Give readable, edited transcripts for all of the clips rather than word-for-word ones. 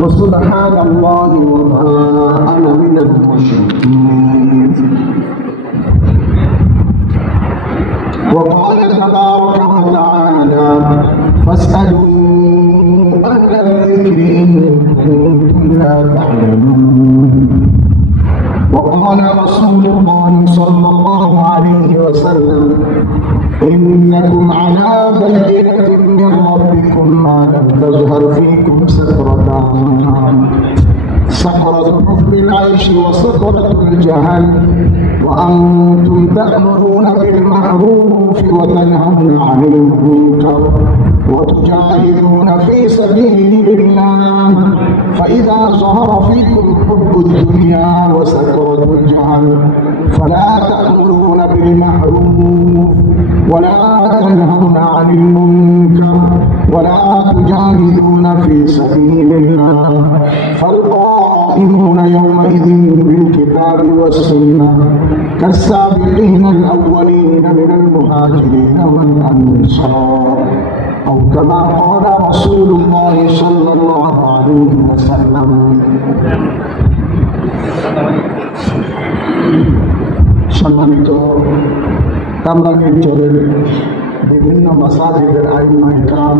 وسبحان الله وما أنا من المشركين. وقال تبارك وتعالى فاسألوا أهل الذكر إن كنتم لا تعلمون. وقال رسول الله صلى الله عليه وسلم إنكم على بينة من ربكم ما لم تظهر فيكم سكرة حكم العيش وسكرة الجهل وأنتم تأمرون بالمعروف وتنهون عن المنكر وتجاهدون في سبيل الله فإذا ظهر فيكم حب الدنيا وسكرة الجهل فلا تأمرون بالمعروف ولا تنهون عن المنكر ولا تجاهدون في سبيل الله فالقائمون يومئذ بالكتاب والسنة كالسابقين الأولين من المهاجرين والأنصار أو كما قال رسول الله صلى الله عليه وسلم. সম্মানিত কামরাঙ্গীরচরের বিভিন্ন মাসাজিদের আইম্মা ইকরাম,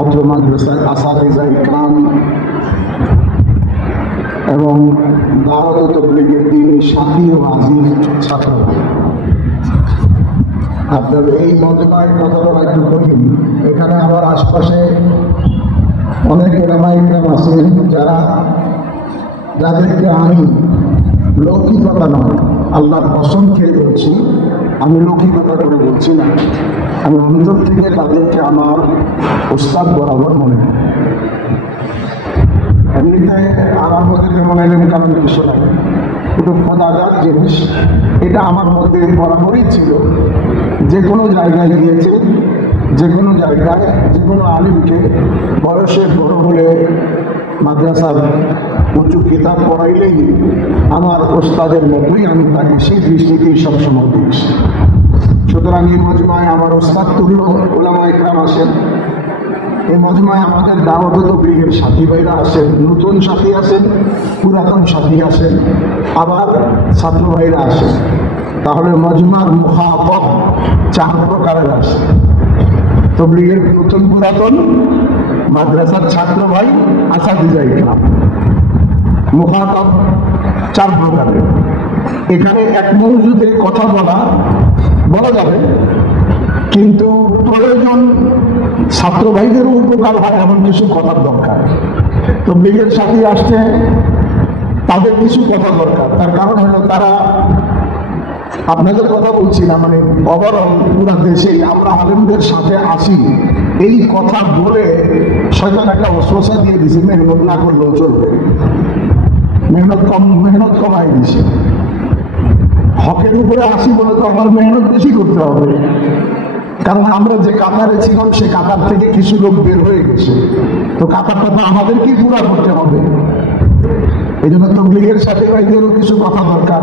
অত্র মাদ্রাসার আসাতিজা ইকরাম এবং দাওয়াত তাবলীগের দ্বীনের সাথী ও আজিজ ছাত্ররা, আপনার এই মজমায় কথা বলা একটু কঠিন। এখানে আমার আশপাশে অনেক উলামা ইকরাম আছেন যাদেরকে আমি লৌকিকতা নয়, আল্লাহর কসম খেয়ে বলছি, আমি লৌকিকতা করে বলছি না, আমি অন্তর থেকে তাদেরকে আমার উস্তাদ বরাবর মনে করি। এমনিতে আমার মধ্যে যেমন এলেন কারণ কিছু নাই, একটু খোদাগার জিনিস, এটা আমার মধ্যে বরাবরই ছিল। যে কোনো জায়গায় গিয়েছে, যে কোনো জায়গায় যে কোনো আলিমকে বয়সে বড় হলে মাদ্রাসার উঁচু কিতাব পড়াইলেই আমার ওস্তাদের মতোই আমি তাকে সেই দৃষ্টিতেই সবসময় দিয়েছি। সুতরাং এই মজমায় আমার ওস্তাদ তুল্য উলামা ইকরাম আসেন, এই মজমায় আমাদের দাওয়াত তাবলীগের সাথী ভাইরা আসেন, নতুন সাথী আসেন, পুরাতন সাথী আসেন, আবার ছাত্র ভাইরা আসেন। তাহলে মজমার মুখাতব 4 প্রকারের আসে। তাবলীগের নতুন পুরাতন, মাদ্রাসার ছাত্র ভাই, আসাতিজা ইকরাম, মুখাতব 4 প্রকারের। এখানে এক মৌজুদে কথা বলা যাবে, কিন্তু প্রয়োজন ছাত্র ভাইদেরও উপকার হয় এমন কিছু কথার দরকার। তাবলীগের সাথে আসছে, তাদের কিছু কথা দরকার। তার কারণ হলো তারা, আপনাদের কথা বলছি না, মানে ওভারঅল পুরা দেশে আমরা আলেমদের সাথে আসি, এই কথা বলে শয়তান একটা অস্বসা দিয়ে দিছে, মেহনত না করলেও চলবে, মেহনত কমাই দিছে। হকের উপরে আসি বলে তো আমার মেহনত বেশি করতে হবে, কারণ আমরা যে কাতারে ছিলাম সে কাতার থেকে কিছু লোক বের হয়ে গেছে, তো কাতারটা তো আমাদেরকেই পুরা করতে হবে। এই জন্য তাবলীগের সাথে ভাইদেরও কিছু কথা দরকার।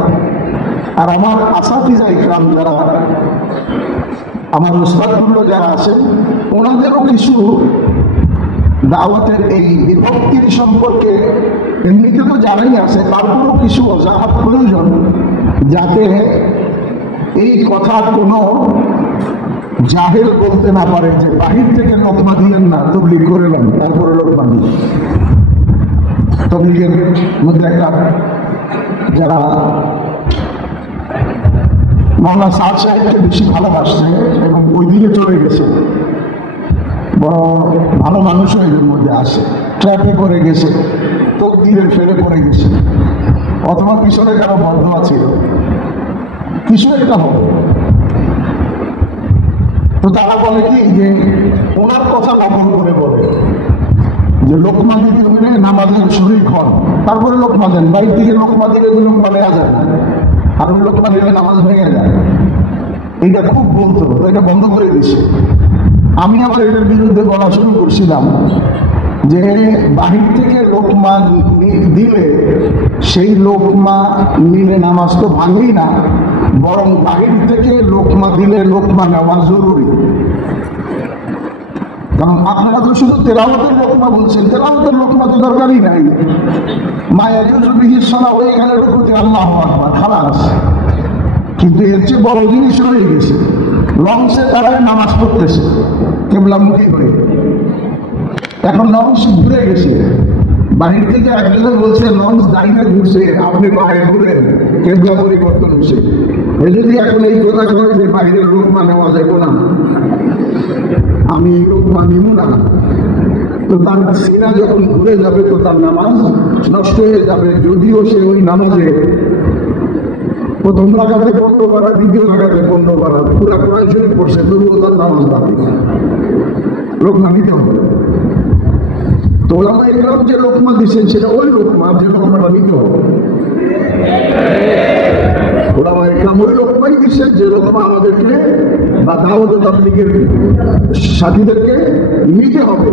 আর আমার আসাতিজা ইকরাম যারা, আমার উস্তাদগুলো যারা আছেন, ওনাদেরও কিছু দাওয়াতের এই বিভক্তির সম্পর্কে এমনিতে তো জানাই আছে, তারপরও কিছু অজাহাত প্রয়োজন, যাতে এই কথা কোনো জাহেল বলতে না পারে যে বাহির থেকে লোকমা দিলেন না, তাবলীগ করেলেন তারপরে লোকমা দিলেন। তাবলীগের মধ্যে একটা যারা মাওলানা সাদ সাহেবকে বেশি ভালোবাসছে এবং ওই দিকে চলে গেছে, বড় ভালো মানুষও এদের মধ্যে আসে, ট্র্যাপে করে গেছে, তকদিরের ফেলে পড়ে গেছে, অথবা পিছনে কারো বন্ধ ছিল, কিছু একটা হবে। তো তারা বলে কি যে ওনার কথা নকল করে বলে যে লোকমা দিতে হলে নামাজের শরীর হন, তারপরে লোকমা দেন, বাইর দিকে লোকমা দিলে লোকমা নেওয়া যায় না, আর ওই লোকমা দিলে নামাজ ভেঙে যায়। এটা খুব বলতো, এটা বন্ধ করে দিছে। আমি আবার এটার বিরুদ্ধে বলা শুরু করছিলাম যে বাহির থেকে লোকমা দিলে সেই লোকমা নিলে নামাজ তো ভাঙেই না, বরং বাহির থেকে লোকমা দিলে লোকমা নেওয়া জরুরি। কারণ আপনারা তো শুধু তেলাওয়াতের লোকমা বলছেন, তেলাওয়াতের লোকমা তো দরকারই নাই। মায়া জুজুবিহি সালাহ হয়ে গেলে রুকুতে আল্লাহু আকবার খালাস। কিন্তু এর চেয়ে বড় জিনিস রয়ে গেছে, লঞ্চে তারা নামাজ পড়তেছে কেবলামুখী হয়ে। এখন লঞ্চ ঘুরে গেছে, বাহির থেকে একজন বলছে লঞ্চ ডাইনে ঘুরছে, আপনি বাইরে ঘুরেন, কেবলা পরিবর্তন হচ্ছে। এই যদি এখন এই কথা কয় যে বাইরের লোকমা নেওয়া যাবে না, আমি এই লোকমা নিব না, তো তার সিনা যখন ঘুরে যাবে তো তার নামাজ নষ্ট হয়ে যাবে। যদিও সে ওই নামাজে প্রথম রাকাতে 15 পারা, দ্বিতীয় রাকাতে 15 পারা পুরা কোরআন শরীফ পড়ছে, তবুও তার নামাজ বাকি, লোকমা নিতে হবে। তো ওলামা ইকরাম যে লোকমা দিচ্ছেন সেটা ওই লোকমা যে লোকমাটা নিতে হবে। ওলামা ইকরাম ওই লোকমাই দিচ্ছেন যে লোকমা আমাদেরকে বা দাওয়াত তাবলীগের সাথীদেরকে নিতে হবে।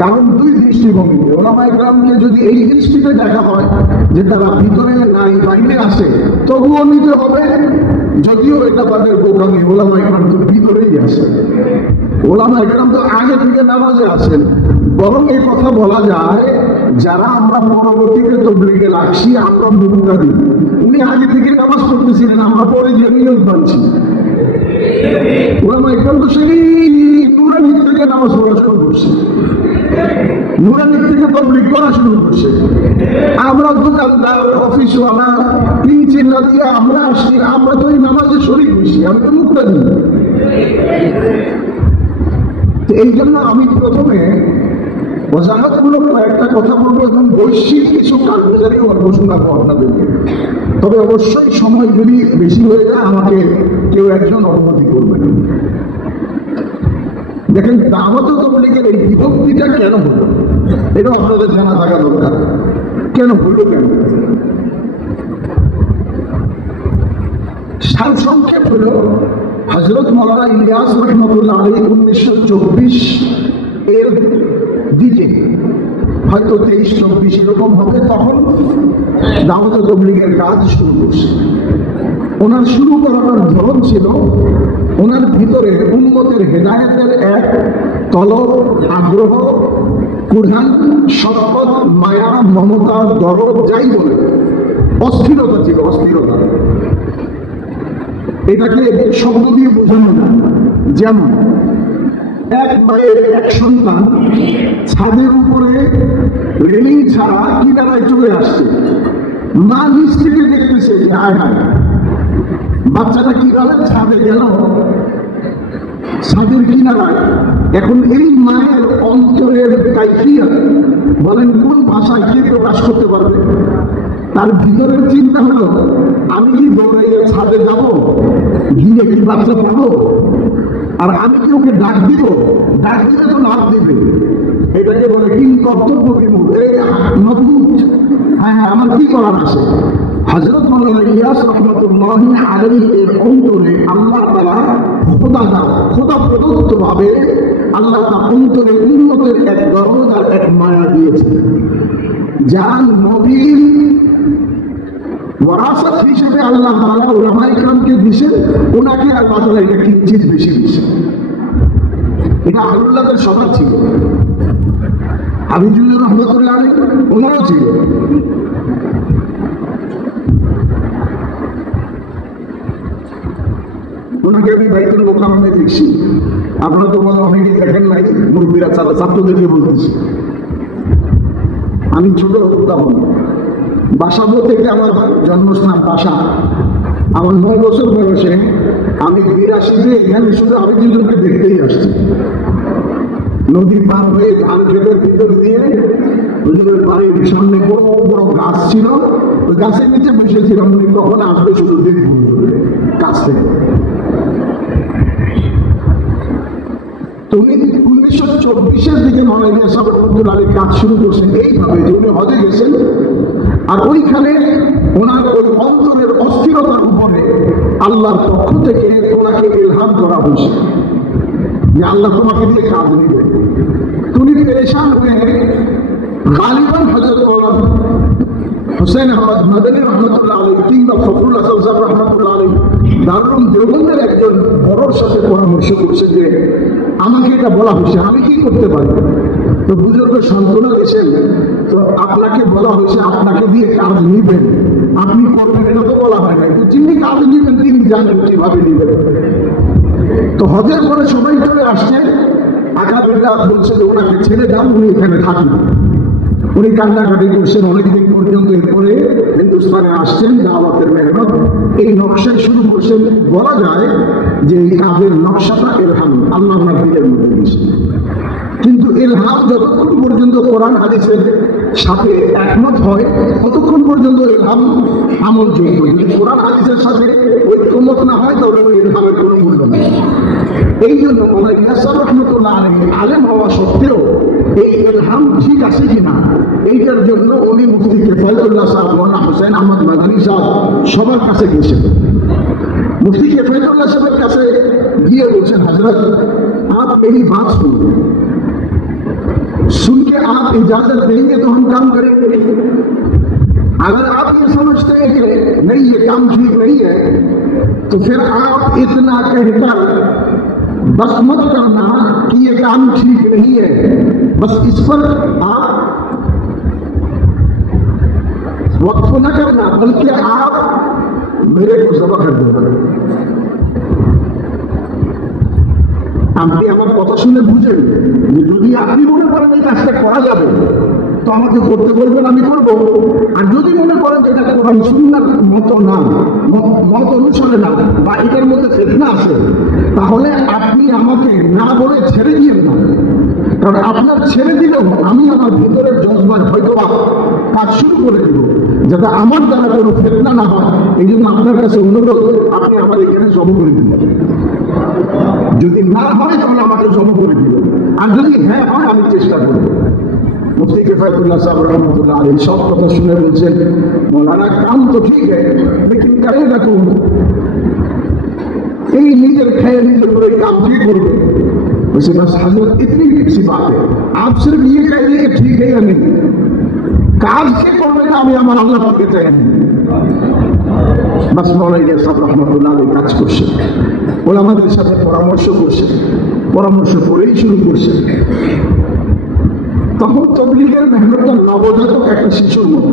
কারণ দুই দৃষ্টিভঙ্গিতে ওলামা ইকরামকে যদি এই দৃষ্টিতে দেখা হয় যে তারা ভিতরে নাই বাইরে আসে, তবুও নিতে হবে, যদিও এটা তাদের বোকামি। ওলামা ইকরাম তো ভিতরেই আসে, ওলামা ইকরাম তো আগে থেকে নামাজে আসেন। বরং এই কথা বলা যায়, যারা আমরা পরবর্তীতে তবলীগে লাগছি আমরা ভূমিকা দিই, উনি আগে থেকে নামাজ পড়তেছিলেন, আমরা পরে যে নিয়োগ বানছি। ওলামা ইকরাম তো সেই নুরানি থেকে নামাজ পড়া শুরু করছে, নুরানি থেকে তবলীগ করা শুরু করছে। আমরা দোকানদার, অফিসওয়ালা, তিন চিল্লা দিয়ে আমরা আসছি, আমরা তো এই নামাজে শরীক হয়েছি, আমি তো মুক্তা দিই। এই জন্য আমি প্রথমে ওজাহাতমূলক কয়েকটা কথা বলবো এবং বৈশ্বিক কিছু কার্যকারী ঘোষণা করবো আপনাদেরকে। তবে অবশ্যই সময় যদি বেশি হয়ে যায় আমাকে কেউ একজন অনুমতি করবেন। দেখেন, দাওয়াত তাবলীগের এই বিভক্তিটা কেন হলো এটা আপনাদের জানা থাকা দরকার। কেন হলো, কেন? সারসংক্ষেপ হলো, হযরত মাওলানা ইলিয়াস রহমাতুল্লাহ আলাইহি 1924 এর দিকে, হয়তো 23-24 এরকম হবে, তখন দাওয়াত তাবলীগের কাজ শুরু করছে। ওনার শুরু করার ধরন ছিল, ওনার ভিতরে উম্মতের হেদায়েতের এক তলব, আগ্রহ, কুরআন, শফকত, মায়া, মমতা, দরদ, যাই বলে, অস্থিরতা ছিল, অস্থিরতা। এটাকে শব্দ দিয়ে বোঝানো যায়। যেমন এক মায়ের এক সন্তান ছাদের উপরে রেলিং ছাড়া কিনারায় চলে আসছে, মা নিচ থেকে দেখতেছে যে হায় হায় বাচ্চাটা কিভাবে ছাদে গেল, ছাদের কিনারায়। এখন এই মায়ের অন্তরের কাইফিয়ত বলেন কোন ভাষায় কে প্রকাশ করতে পারবে? তার ভিতরের চিন্তা হলো, আমি কি দৌড়াইয়া ছাদে যাব, গিয়ে কি বাচ্চা পাবো, আর আমি কি ওকে ডাক দিব? ডাক দিলে তো লাভ দেবে। এটাকে বলে কি কর্তব্য বিমূঢ়, হ্যাঁ হ্যাঁ আমার কি করার আছে। হযরত মাওলানা ইলিয়াস রাহমাতুল্লাহি আলাইহি এর অন্তরে আল্লাহ তাআলা খোদা প্রদত্ত ভাবে আল্লাহ তাআলা অন্তরে উম্মতের এক দরদ আর এক মায়া দিয়েছে, যার নবীর ওয়ারাসাত হিসেবে আল্লাহ তাআলা উলামা ইকরামকে দিয়েছেন, ওনাকে আল্লাহ তাআলা এটা কিঞ্চিত বেশি দিয়েছেন। এটা আল্লাহর স্বভাব ছিল, হাবিবুল্লাহ রহমাতুল্লাহ আলাইহি ওনারও ছিল। ওনাকে আমি বাইতুল মোকাররমে দেখছি, আপনারা তো মনে অনেকে দেখেন নাই, মুরব্বীরা ছাত্রদেরকে বলতেছি। আমি ছোট তখন বাসাবো থেকে আমার জন্মস্থান বাসা, আমার 9 বছর বয়সে আমি 82-তে এখানে শুধু আমি দুজনকে দেখতেই আসছি। নদী পার হয়ে ধান ক্ষেতের ভিতর দিয়ে হুজুরের বাড়ির সামনে বড় বড় গাছ ছিল, ওই গাছের নিচে বসেছিলাম, উনি কখন আসবে শুধু দেখব কাছ থেকে। তো উনি 1924-এর দিকে মাওলানা ইলিয়াস রহমাতুল্লাহ আলাইহি কাজ শুরু করছেন এইভাবে যে উনি হজে গেছেন, আর ওইখানে ওনার ওই অন্তরের অস্থিরতার উপরে আল্লাহর পক্ষ থেকে ওনাকে ইলহাম করা হয়েছে যে আল্লাহ তোমাকে দিয়ে কাজ নেবে। তুমি পেরেশান হয়ে গালিবান হযরত মাওলানা হুসাইন আহমদ মাদানী রহমাতুল্লাহ আলাইহি কিংবা ফখরুল হাসান সাহেব রহমাতুল্লাহ আলাইহি দারুল দেওবন্দের একজন বড়র সাথে পরামর্শ করছে যে আমাকে এটা বলা হয়েছে, আমি কি করতে পারি? তো বুজুর্গ সান্ত্বনা এসে, তো আপনাকে বলা হয়েছে আপনাকে দিয়ে কাজ নিবেন, আপনি করবেন, এটা তো বলা হয় না। তো যিনি কাজ নিবেন তিনি জানেন কিভাবে নিবেন। তো হজের পরে সবাই চলে আসছে, আকাবিররা বলছে যে ওনাকে ছেড়ে যান, উনি এখানে থাকেন। উনি কান্নাকাটি করছেন অনেকদিন পর্যন্ত। এরপরে হিন্দুস্তানে আসছেন, দাওয়াতের মেহনত এই নকশায় শুরু করছেন। বলা যায় যে এই কাজের নকশাটা ইলহাম আল্লাহ দিলের মধ্যে দিয়েছে। কিন্তু ইলহাম যতক্ষণ পর্যন্ত কোরআন হাদিসের সাথে একমত হয় ততক্ষণ পর্যন্ত ইলহাম আমলযোগ্য। যদি কোরআন হাদিসের সাথে ঐক্যমত না হয় তাহলে ওই ইলহামের কোনো মূল্য নেই। এই জন্য মৌলানা ইয়াসার রহমতুল্লাহ আলাইহি আলেম হওয়া সত্ত্বেও এই ইলহাম ঠিক আছে কিনা এইটার জন্য উনি মুফতি কিফায়াতুল্লাহ সাহেব, মৌলানা হুসাইন আহমদ মাদানী সাহেব সবার কাছে গেছেন। मुफ्ती किफायतुल्लाह साहब कैसे ये बोलছেন हजरत आप मेरी बात सुनिए, सुन के आप इजाजत देंगे तो हम काम करेंगे। अगर आप ये समझते हैं कि नहीं ये काम ठीक नहीं है तो फिर आप इतना कहकर बस मत करना कि ये काम ठीक नहीं है, बस इस पर आप वक्फ न करना, बल्कि आप मेरे को जबा कर देना। আপনি আমার কথা শুনে বুঝেন যে যদি আপনি মনে করেন এই কাজটা করা যাবে তো আমাকে করতে বলবেন, আমি করবো। আর যদি মনে করেন যে এটা কোরআন সুন্নাহর মতো না, মত অনুসারে না, বা এটার মধ্যে ফিতনা আছে, তাহলে আপনি আমাকে না বলে ছেড়ে দিয়েন না। কারণ আপনার ছেড়ে দিলেও আমি আমার ভিতরের জজবার হয়তো কাজ শুরু করে দিব, যাতে আমার দ্বারা কোনো ফিতনা না হয়। এই জন্য আপনার কাছে অনুরোধ, আপনি আমার এখানে জব করে দিবেন। যদি না হয় তাহলে আমাকে জব করে দিবেন, আর যদি হ্যাঁ হয় আমি চেষ্টা করব। मुफ्ती किफायतुल्लाह साहब रहमतुल्लाह अलैहि सब কথা শুনে বলছেন, मौलाना काम तो ठीक है लेकिन करेगा कौन? এই নিজের খেয়ে নিজের করে काम ठीक করবে। वैसे बस हजरत इतनी सी बात है, आप सिर्फ ये कहिए कि ठीक है या नहीं, কাজ কে করবে না আমি আমার আল্লাহ পাকে চাই। বাস মৌলানা সাহেব রহমতুল্লাহ আলাইহি কাজ করছেন, ওলামাদের সাথে পরামর্শ করছেন, পরামর্শ করেই শুরু করছেন। তখন তবলিগের মেহনতটা নবজাতক একটা শিশুর মতো,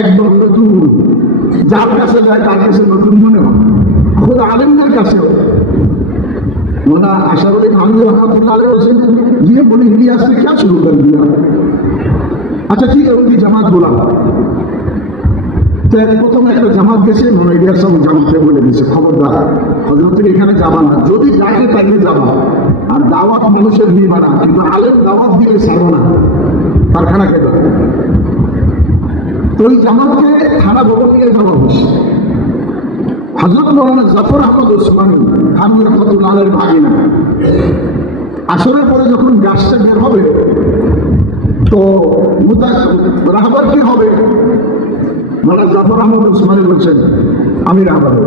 একদম নতুন, যার কাছে যায় তার কাছে নতুন মনে হয়, খুদ আলেমদের কাছেও। मौलाना अशरफ खान रहमतुल्लाह अलैहि वसल्लम ये बोले इलियास ने क्या शुरू कर दिया? अच्छा ठीक है, उनकी जमात बोला तो प्रथम एक जमात গেছে, মৌলানা ইলিয়াস সাহেব জামাতে বলে দিয়েছে খবরদার হযরতের এখানে যাবা না, যদি যাকে তাইলে যাবা, আর দাওয়াত মানুষের দিবা না, কিন্তু আলেম দাওয়াত দিলে ছাড়বো না, কারখানা খেতে। তো ওই জামাতকে থানা ভবন নিয়ে যাওয়া হয়েছে। हजरत मौलाना जफर अहमद उस्मानी खान रहमतुल्लाह अलैहि भागिना আসরের পরে যখন গাছটা বের হবে তো রাহবার কি হবে? মৌলানা জাফর আহমদ উসমানী বলছেন আমি রাহবার হব।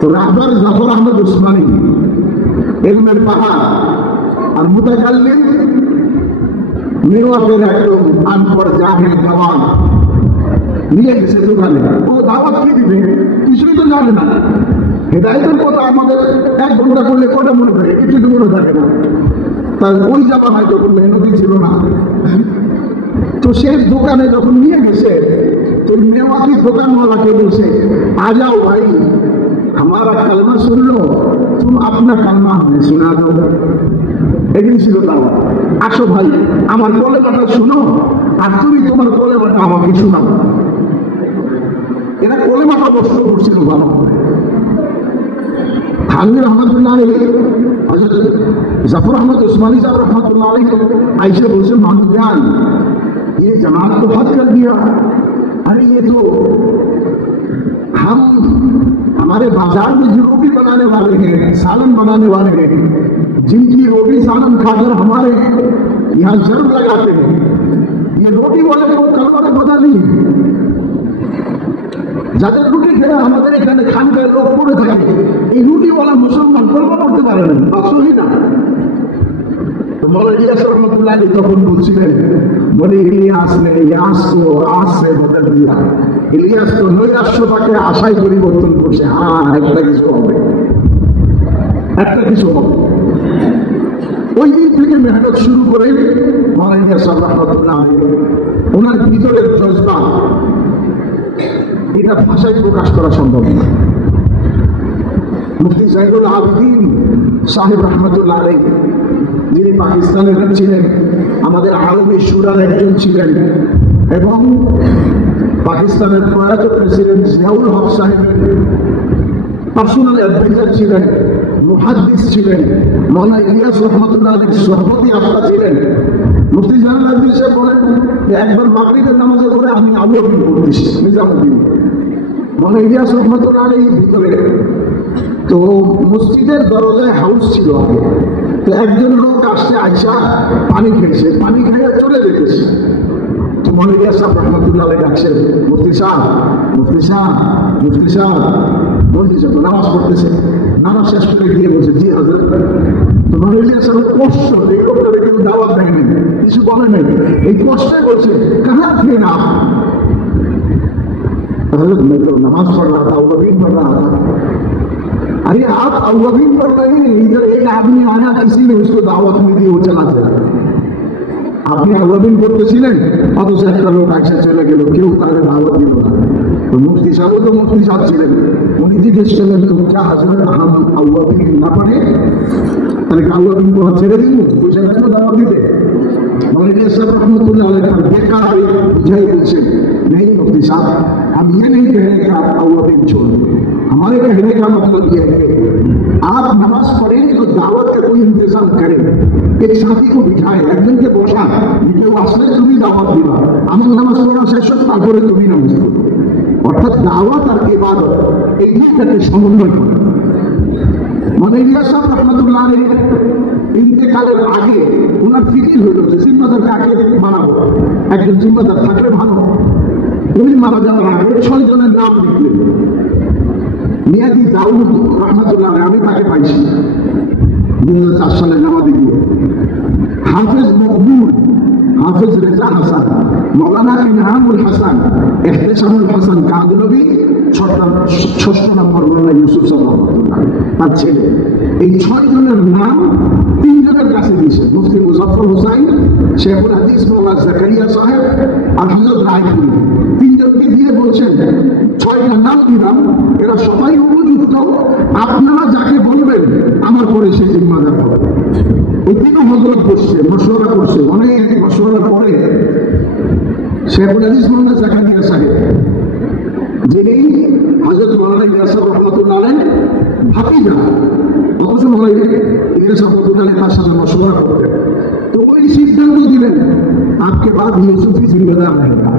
তো রাহবার জাফর আহমদ উসমানী ইলমের পাহাড় আর মুতাকাল্লিম মিরওয়াতের একদম আনপড় জাহিল জওয়ান নিয়ে গেছে দোকানে। ও দাওয়াত কি দিবে কিছুই তো জানে না। হেদায়েতের কথা আমাদের 1 ঘন্টা করলে কটা মনে থাকে, কিছু তো মনে থাকে না। তার ওই জামানায় তখন মেহনতি ছিল না। তো সে দোকানে যখন নিয়ে গেছে তো মেওয়াতি দোকানওয়ালাকে বলছে आ जाओ भाई हमारा कलमा सुन लो, तुम अपना कलमा हमें सुना दो। এদিন ছিল দাওয়াত, আসো ভাই আমার কলেমাটা শুনো আর তুমি তোমার কলেমাটা আমাকে শোনাও। এরা কলেমাটা প্রশ্ন করছিল ভালো। থানভীর রহমতুল্লাহ আলাইহি হযরত জাফর আহমদ উসমানী সাহেব রহমতুল্লাহ আলাইহি আয়েশা বলছেন मानो जान ये जमात तो हद कर दिया, अरे ये तो हम हमारे बाजार में जो रोटी बनाने वाले हैं, सालन बनाने वाले हैं, जिनकी रोटी सालन खाकर हमारे यहाँ जर्म लगाते हैं, ये रोटी वाले को कलमा पता नहीं। যাদের রুটি খেয়ে আমাদের এখানে খানকার লোক পড়ে থাকে, এই রুটিওয়ালা মুসলমান কলমা পড়তে পারে না, আসলেই না। तो मौलाना इलियास रहमतुल्लाह अलैहि তখন বলছিলেন, বলে ইলিয়াস ने यास को आज से बदल दिया। ইলিয়াস তো নৈরাশ্যটাকে আশায় পরিবর্তন করছে। হ্যাঁ একটা কিছু হবে, একটা কিছু হবে। ওই দিন থেকে মেহনত শুরু করে মাওলানা সাহেব রহমাতুল্লাহ আলাইহি ওনার ভিতরের জজবা এটা ভাষায় প্রকাশ করা সম্ভব না। মুফতি জাইনুল আবেদিন সাহেব রহমাতুল্লাহ আলাইহি যিনি পাকিস্তানের ছিলেন, আমাদের আরবি সুরার একজন ছিলেন এবং পাকিস্তানের প্রয়াত প্রেসিডেন্ট জিয়াউল হক সাহেবের পার্সোনাল অ্যাডভাইজার ছিলেন, মুহাদ্দিস ছিলেন, মাওলানা ইলিয়াস রহমাতুল্লাহ আলাইহির সভাপতি আব্বা ছিলেন। মুফতি জালাল আব্দিন সাহেব বলেন যে একবার মাগরিবের নামাজে করে আমি আবুবকর পড়তেছি নিজামুদ্দিন, মাওলানা ইলিয়াস রহমাতুল্লাহ আলাইহির ভিতরে। তো মসজিদের দরজায় হাউস ছিল আগে, তো একজন লোক আসছে আইসা পানি খেয়েছে, পানি খেয়ে চলে যেতেছে। তো মাওলানা ইলিয়াস রহমাতুল্লাহ আলাইহি ডাকছেন, মুফতি সাহেব, মুফতি সাহেব, মুফতি সাহেব। মুফতি সাহেব নামাজ পড়তেছে, নামাজ শেষ করে গিয়ে বলছে জি হযরত। তো মাওলানা ইলিয়াস সাহেব কষ্ট, এই লোকটা কেউ দাওয়াত দেয়নি, কিছু বলে নাই, এই কষ্টে বলছে কাহা थे ना हजरत? मैं तो नमाज पढ़ रहा था, अव्वबीन पढ़ रहा था। अरे आप अव्वबीन पढ़ रहे हैं, इधर एक आदमी आया, किसी ने उसको दावत नहीं दी, वो चला गया। আপনি আওয়াবিন করতেছিলেন, অথচ একটা লোক আইসা চলে গেল, কেউ তাকে দাওয়াত দিল না। তো মুফতি সাহেব তো মুফতি সাহেব ছিলেন, উনি জিজ্ঞেস করলেন তো क्या हजरत हम अव्वबीन না পড়ে তাহলে আওয়াবিন পড়া ছেড়ে দিন, পয়সা লাগবে দাওয়াত দিতে? मौलाना साहब रहमतुल्लाह अलैह बेकार बुझाई बच्चे नहीं मुफ्ती साहब, हम ये नहीं कहने का अव्वबीन छोड़ दो। हमारे कहने का मतलब ये है आप नमाज पढ़ेंगे तो दावत का कोई इंतजाम करें, एक साथी को बिठाए, একজন কে বসা, কেউ আসলে তুমি দাওয়াত দিবা, আমার নামাজ পড়া শেষ হোক তারপরে তুমি নামাজ পড়ো। অর্থাৎ দাওয়াত আর ইবাদত এই দুইটাকে সমন্বয় করে। মাওলানা ইলিয়াস সাহেব রহমাতুল্লাহ আলাইহি ইন্তেকালের আগে ওনার ফিকির হলো যে জিম্মাদার কাকে বানাবো, একজন জিম্মাদার থাকলে ভালো। উনি মারা যাওয়ার আগে 6 জনের নাম লিখলেন। মিয়াদি দাউদ রহমাতুল্লাহ আলাইহি, আমি তাকে পাইছি 2004 সালে নামাজি দিয়ে। হাফেজ মকবুল, হাফেজ রেজা হাসান, মৌলানা ইনহামুল হাসান, ইহতিসামুল হাসান কাদনবী, 6 নম্বর মৌলানা ইউসুফ সাহেব তার ছেলে। এই 6 জনের নাম 3 জনের কাছে দিয়েছে, মুফতি মুজাফফর হুসাইন, শেখুল হাদিস মৌলানা জাকারিয়া সাহেব আর হযরত রায়পুরি। 3 জনকে দিয়ে বলছেন 6টা নাম দিলাম, এরা সবাই উপযুক্ত, আপনারা যাকে বলবেন আমার পরে সেই জিম্মাদার হবে। এই 3 হযরত বসছে, মশওয়ারা করছে, অনেক মশওয়ারার পরে শেখুল হাদিস মৌলানা জাকারিয়া সাহেব, যিনি হযরত মাওলানা ইলিয়াস রহমাতুল্লাহ আলাইহি ভাতিজা, অথচ মাওলানা ইলিয়াস রহমাতুল্লাহ আলাইহি তার সাথে মশওয়ারা করতেন। তো ওই সিদ্ধান্ত দিলেন आपके बाद यूसुफ ही जिम्मेदार रहेगा।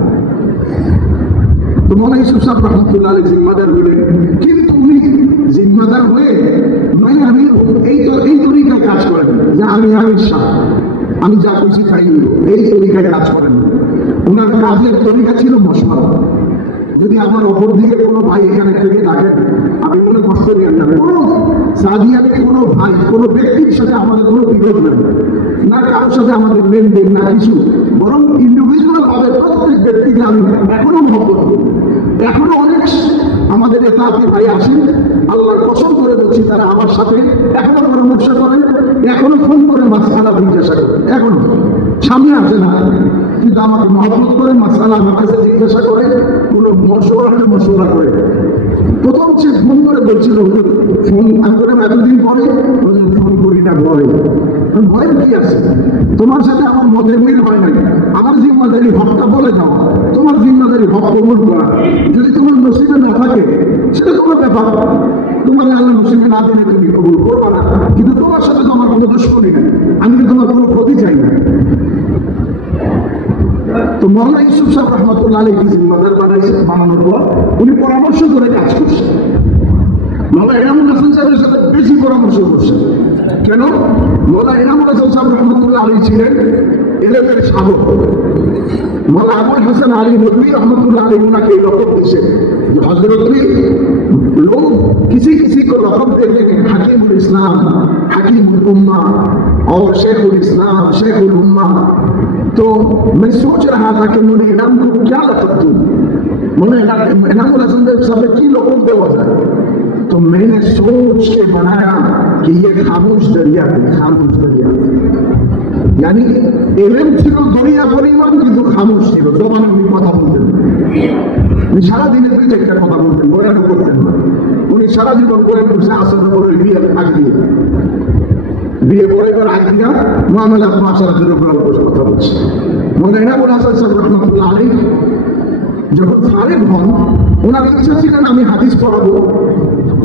तो मौलाना यूसुफ साहब रहमतुल्लाह अलैहि जिम्मेदार হলেন, কিন্তু উনি জিম্মাদার হয়ে মানে আমি এই তরিকায় কাজ করেন যে আমি শাহ, আমি যা খুশি খাই এই তরিকায় কাজ করেন। ওনার কাজের তরিকা ছিল মশওয়ারা। যদি আমার অপর দিকে কোনো ভাই এখানে থেকে থাকেন, আমি মনে কষ্ট নিয়ে যাবেন, কোনো সাদিয়াতে কোনো ভাই কোনো ব্যক্তির সাথে আমাদের কোনো বিরোধ নেই না, কারোর সাথে আমাদের লেনদেন না কিছু, বরং ইন্ডিভিজুয়াল ভাবে প্রত্যেক ব্যক্তিকে আমি এখনো মহব্বত করি। এখনো অনেক আমাদের নেতাতে ভাই আসেন, আল্লাহর কসম করে বলছি, তারা আমার সাথে এখনো পরামর্শ করেন, এখনো ফোন করে মাসআলা জিজ্ঞাসা করেন, এখনো সামনে আসে না কিন্তু আমাকে মহব্বত করে মাসআলা আমার কাছে জিজ্ঞাসা করে, কোনো মশওয়ারা করে। প্রথম সে ফোন করে বলছিল ফোন আমি করে এতদিন পরে ফোন করি না, ভয়ের কি আছে, তোমার সাথে আমার মতের মিল হয় নাই, আমার জিম্মাদারি হকটা বলে দাও, তোমার জিম্মাদারি হক কবুল করা, যদি তোমার নসিবে না থাকে সেটা তোমার ব্যাপার, তোমার আল্লাহ নসিবে না দিলে তুমি কবুল করবা না, কিন্তু তোমার সাথে তো আমার কোনো দুশ্মনী নাই, আমি তো তোমার কোনো ক্ষতি চাই না। তো মৌলানা ইউসুফ সাহেব রহমাতুল্লাহ আলাইহি জিম্মাদার বানানোর পর উনি পরামর্শ করে কাজ করছেন। মৌলানা ইনামুল হাসান সাহেবের সাথে বেশি পরামর্শ করছেন। কেন? মৌলানা ইনামুল হাসান সাহেব রহমাতুল্লাহ আলাইহি ছিলেন এলেমের সাধক। মৌলানা আবুল হাসান আলী নদভী রহমাতুল্লাহ আলাইহি ওনাকে এই লকব দিয়েছেন हजरत भी लोग किसी किसी को लक़ब देते हैं हकीमुल इस्लाम, हकीमुल उम्मा और शेखुल इस्लाम, शेखुल उम्मा। तो मैं सोच रहा था कि मुझे इनाम को क्या लक़ब दूं, मुझे इनामुल हसन साहब की लक़ब देवा जाए। तो मैंने सोच के बनाया कि ये खामोश दरिया है, खामोश दरिया, यानी এলেম ছিল দরিয়া পরিমাণ কিন্তু খামোশ ছিল, জবানে উনি কথা বলতেন, উনি সারাদিনে দুই চারটা কথা বলতেন, বয়ান করতেন না। উনি সারা জীবন বয়ান করছে আসর করে বিয়ের আগ দিয়ে, বিয়ে পরে এবার আগ দিয়া মুআমালাত মাশারাতের উপর কথা বলছে। মনে হয় না ওরা হাসান সাহেব রহমাতুল্লাহ আলাইহি যখন ফারেগ হন ওনার ইচ্ছা ছিলেন আমি হাদিস পড়াবো,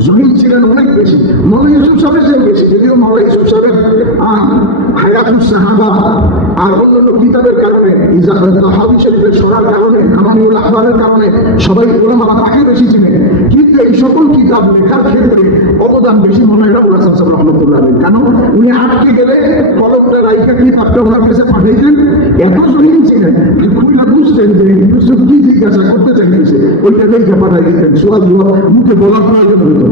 জহির ছিলেন অনেক বেশি, মৌলানা ইউসুফ সাহেবের চেয়ে বেশি, যদিও মৌলানা ইউসুফ সাহেবের হায়াতুস সাহাবা আর অন্যান্য কিতাবের কারণে তাহাউই শরীফের সরার কারণে আমানুল আহবারের কারণে সবাই উলামারা তাকে বেশি চিনে, কিন্তু এই সকল কিতাব লেখার ক্ষেত্রে অবদান বেশি মনে হয় আবুল হাসান সাহেব রহমতুল্লাহ আলাইহি। কেন উনি আটকে গেলে কলমটা রাইখা কিতাবটা ওনার কাছে পাঠাইতেন, এত জহির ছিলেন উনি বুঝতেন যে ইউসুফ কি জিজ্ঞাসা করতে চাইতেছে, ওইটা লেখা পাঠাই দিতেন, সোয়ালগুলো মুখে বলার প্রয়োজন হতো।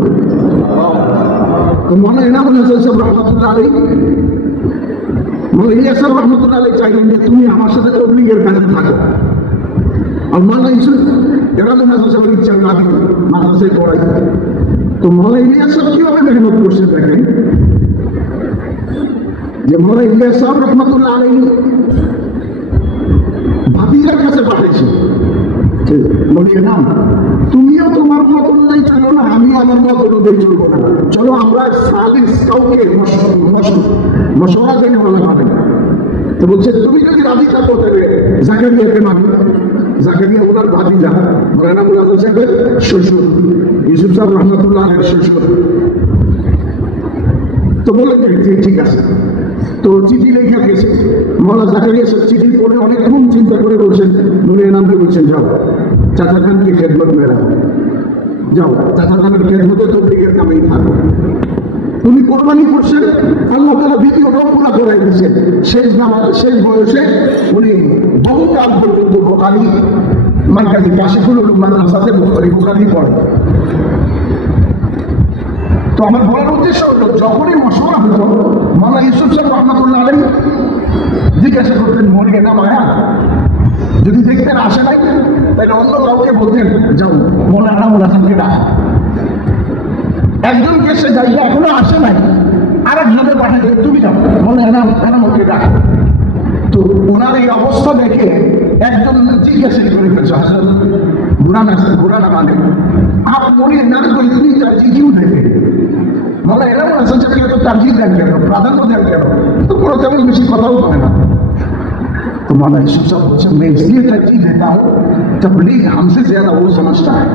তো মনে হয় না আবুল হাসান সাহেব রহমতুল্লাহ আলাইহি ইলিয়াস সাহেব রহমতুল্লাহ আলাইহি চাইলেন যে তুমি আমার সাথে তবলিগের কাজে থাকো। আর মৌলানা ইউসুফ এরাদুল হাসান সাহেবের ইচ্ছা আমি মাদ্রাসায় পড়াই। তো মৌলানা ইলিয়াস সাহেব কিভাবে মেহনত করছে দেখেন, যে মৌলানা ইলিয়াস সাহেব রহমতুল্লাহ আলাইহি ভাতিজার কাছে পাঠিয়েছে, বলিয়ে না তুমিও তোমার মত অনুযায়ী চলো না, আমিও আমার মত অনুযায়ী চলবো না, চলো আমরা সালিস কাউকে মশওয়ারা জেনে বলা হবে। তো বলছে তুমি যদি রাজি থাকো তাহলে জাকারিয়াকে মানি। জাকারিয়া ওনার ভাতিজা, মৌলানা আবুল হাসান সাহেবের শ্বশুর, ইউসুফ সাহেব রহমতুল্লাহ আলাইহির শ্বশুর। তো বলে যে ঠিক আছে। তো চিঠি লেখা গেছে, মৌলানা জাকারিয়া সাহেব চিঠি পড়ে অনেকক্ষণ চিন্তা করে বলছেন, নুরে নামকে বলছেন যাও চাচা খানকে খেদমত মেরা, যাও চাচা খানের খেদমতে তবলিগের কামেই থাকো। উনি কোরবানি করছেন, আল্লাহ তাআলা ভিডিওটাও পুরা করাই দিয়েছেন। শেষ বয়সে উনি বহুকাল পর্যন্ত বুখারী মার্কাজি কাশিফুল উলুম মাদ্রাসাতে বুখারী পড়েন। তো আমার বলার উদ্দেশ্য হলো যখনই মশওয়ারা হতো মৌলানা ইউসুফ সাহেব রহমতুল্লাহ আলাইহি জিজ্ঞাসা করতেন মরিয়ে না মায়া, যদি দেখতেন আসে নাই তাহলে অন্য কাউকে বলতেন যাও মৌলানা আবুল হাসানকে ডাকা। একজন কেসে যাই এখনো আসে নাই, আর একজনের পাঠাতে তুমি যাও মৌলানা ওকে ডাকা। তো ওনার এই অবস্থা দেখে একজন জিজ্ঞাসা করে ফেলছে হযরত বুরানা মানে आप মরিয়ে না করে তুমি চার্জি কিউ দেবে, মৌলানা এরাম হাসান সাহেবকে তো চার্জি দেন কেন, প্রাধান্য দেন কেন, তো কোনো তেমন বেশি কথাও বলে না। तो मौलाना यूसुफ साहब बोलते मैं इसलिए तरजीह देता हूँ तबलीग हमसे ज्यादा वो समझता है,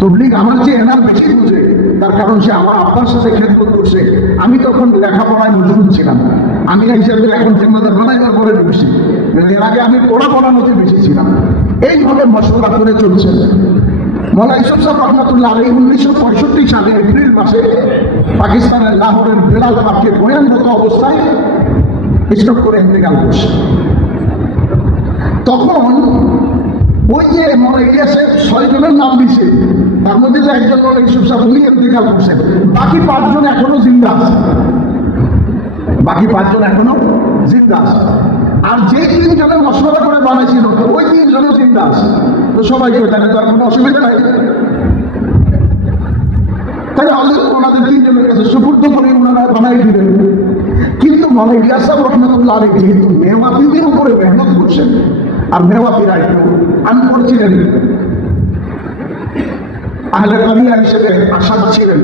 তবলিগ আমার চেয়ে এনার বেশি বুঝে, তার কারণ সে আমার আব্বার সাথে খেদমত করছে। আমি তখন লেখাপড়ায় মজবুত ছিলাম, আমি হিসাবে এখন জিম্মাদার বানাইবার পরে ঢুকছি, এর আগে আমি পড়ানোতে বেশি ছিলাম। এইভাবে মশওয়ারা করে চলছে। মৌলানা ইউসুফ সাহেব রহমতুল্লাহ আলাইহি 1965 সালে এপ্রিল মাসে পাকিস্তানের লাহোরের বেলাল পার্কে বয়ানরত অবস্থায় স্ট্রোক করে ইন্তেকাল করছে। তখন ওই যে মৌলানা ইলিয়াসের 6 জনের নাম দিছে, তার মধ্যে যে একজন মৌলানা ইউসুফ সাহেব উনি ইন্তেকাল করছেন, বাকি 5 জন এখনো জিন্দা আছে, বাকি 5 জন এখনো জিন্দা আছে। আর যে 3 জনের মশওয়ারা করে বানাইছিল ওই 3 জনও জিন্দা আছে। তো সবাইকে তাহলে তার কোনো অসুবিধা নাই, তাই ওনাদের 3 জনের কাছে সুপুর্দ করে ওনারা বানাই দিলেন। কিন্তু মৌলানা ইলিয়াস সাহেব রহমতুল্লাহ আলাইহি যেহেতু মেওয়াতিদের উপরে মেহনত করছেন, আর মেওয়াতিরা একটু আনপড় ছিলেন, আহলে কাবিলা হিসেবে আসাদ ছিলেন,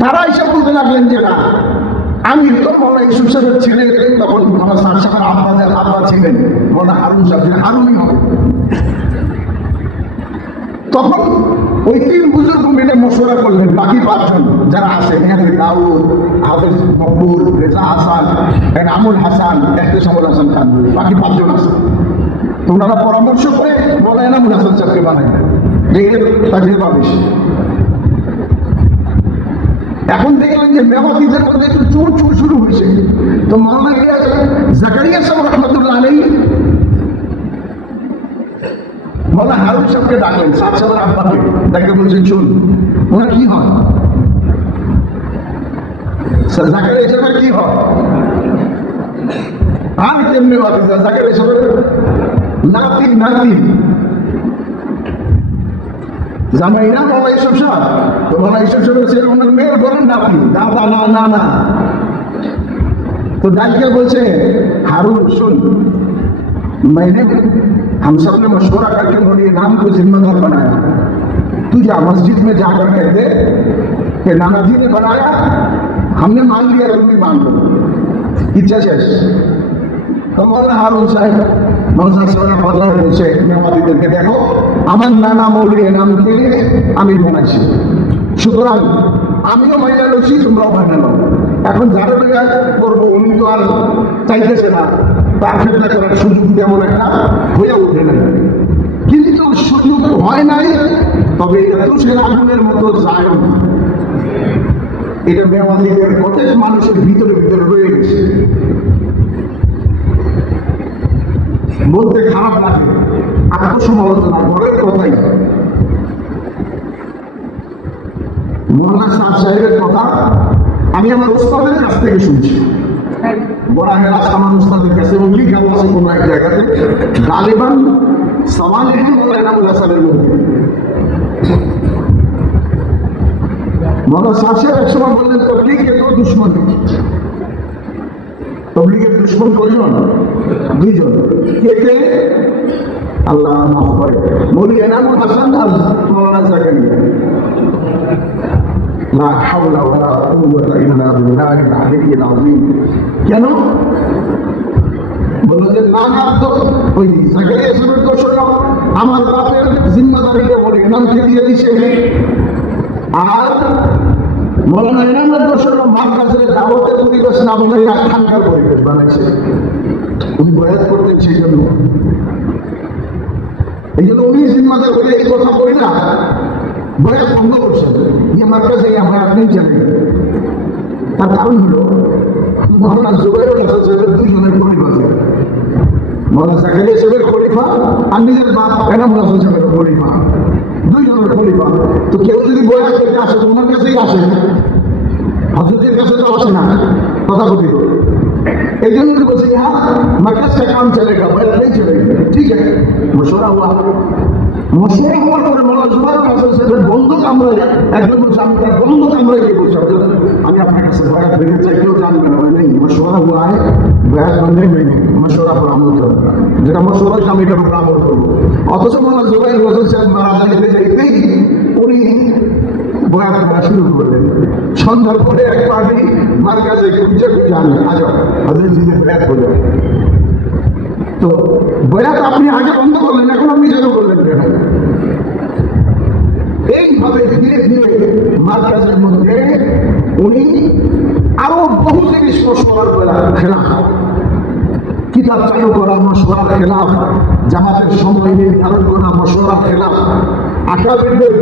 তারা এসে বলতে লাগলেন যে না আমি তো মৌলানা ইউসুফ সাহেবের ছেলে, তখন মৌলানা সাদ সাহেবের আব্বা ছিলেন মৌলানা হারুন সাহেব, হারুনই হবে। তখন ওই 3 বুজুর্গ মিলে মশওয়ারা করলেন, বাকি 5 জন যারা আছে মেহেদি দাউদ, হাফেজ মকবুল, রেজা হাসান, এনামুল হাসান, এহতেশামুল হাসান খান, বাকি 5 জন আছে। তো ওনারা পরামর্শ করে মৌলানা এনামুল হাসান সাহেবকে বানায় যে এর তাজরিবা বেশি। এখন দেখলেন যে মেওয়াতিদের মধ্যে একটু চুর শুরু হয়েছে। তো মৌলানা জাকারিয়া সাহেব রহমতুল্লাহ আলাইহি মৌলানা ডাকলেন সাত সালের আব্বাকে, তাকে বলছেন শুন ওরা কি হয়, জাকারিয়া সাহেবের কি হয়, আর কেমনি ভাতিজা জাকারিয়া সাহেবের নাতি নাতি জামাইরা বাবা ইসব সাহেব, তো বাবা ইসব সাহেবের ছেলে ওনার মেয়ের বলেন নাতি, দাদা না না না। तो डाल के बोलते हारून सुन, मैंने हम सब ने मशवरा करके उन्होंने ये नाम को जिम्मेदार बनाया, तू जा मस्जिद में जाकर कह दे कि नाना जी ने बनाया, हमने मान लिया, तुम भी मान लो। इच्छा शेष तो बोला हारून साहब নেওয়াদিদেরকে দেখো আমার নানা মৌলির নাম দিলে আমি বানাইছি, সুতরাং আমিও মাইনা লইছি, তোমরাও মাইনা নাও। এখন যারা করবো উনি তো আর চাইতেছে না, তার ক্ষেত্রে করার সুযোগ তেমন একটা হয়ে ওঠে না, কিন্তু সুযোগ হয় নাই। তবে একুশের আগুনের মতো যায় এটা মেওয়ানিদের প্রত্যেক মানুষের ভিতরে ভিতরে রয়ে গেছে। বলতে খারাপ লাগে, আত্মসমালোচনা ঘরের কথাই। মৌলানা শাহ সাহেবের কথা আমি আমার ওস্তাদের কাছ থেকে শুনছি, বড় হেরাস আমার ওস্তাদের কাছে উল্লি গেল আছে কোনো এক জায়গাতে, গালিবান সওয়াল এখন মৌলানা সাহেবের মধ্যে মৌলানা শাহ সাহেব একসময় বললেন তবলিগে তো দুশ্মন, তবলিগের দুশ্মন কয়জন? দুইজন। কে কে? আল্লাহ মাফ করে, মৌলানা এনামুল হাসান আর মৌলানা জাকারিয়া। লা হাওলা ওয়ালা কুওয়াতা ইল্লা বিল্লাহিল আলিয়্যিল আযীম। কেন বলল যে না না, তো ওই জাকারিয়া সাহেবের দোষ হলো আমার বাপের জিম্মাদারিটা বলে এনামকে দিয়ে দিছে, আর মৌলানা এনামের দোষ হলো মাদ্রাসার দাওয়াতের পরিবেশ না বানাই ঠান্ডার পরিবেশ বানাইছে, উনি বয়াত করতেন সেই জন্য। এই জন্য উনি জিম্মাদার হয়ে এই কথা বলি না, বয়াত বন্ধ করছেন, যে মাদ্রাসা আমরা আপনি জানেন। তার কারণ হলো মৌলানা জুবাইরুল হাসান সাহেবের দুইজনের পরিবার, মৌলানা জাকারিয়া সাহেবের খলিফা আর নিজের বাপ এনামুল হাসান সাহেবের খলিফা, দুইজনের খলিফা। তো কেউ যদি বয়াত করতে আসে তো ওনার কাছেই আসে, হযরতের কাছে তো আসে না, কথা কথিত। এই জন্য বলছি হ্যাঁ মার্কাজ का काम चलेगा, बयात नहीं चलेगा, ठीक है। मशवरा हुआ, মশওয়ারা হওয়ার পরে মৌলানা জুবাইরুল হাসান সাহেবের বন্ধু কামরায় একজন বলছে আমি তার বন্ধু কামরায় গিয়ে বলছি আমি আপনার কাছে বয়াত দিতে চাই, কেউ জানবে না, নেই মশওয়ারা হুয়া है, বয়াত বন্ধে নেই, মশওয়ারা पर আমল করো, যেটা মশওয়ারা আমি এটার উপর আমল করবো। অথচ মৌলানা জুবাইরুল হাসান সাহেব মারা যাইতেই উনি বয়াত করা শুরু করলেন। সন্ধ্যার পরে এক পার্টি মার্কাজে খুঁজে খুঁজে আনলেন, আজ হযরত জি বয়াত হলো। তো বয়াত আপনি আগে বন্ধ করলেন, এখন আপনি যেন করলেন কেন? এইভাবে ধীরে ধীরে মাদ্রাসার মধ্যে উনি আরো বহু জিনিস মশওয়ারার খেলাফ, কিতাব চালু করা মশওয়ারার খেলাফ, জামাতের সময় নির্ধারণ করা মশওয়ারার খেলাফ, আকাবিরদের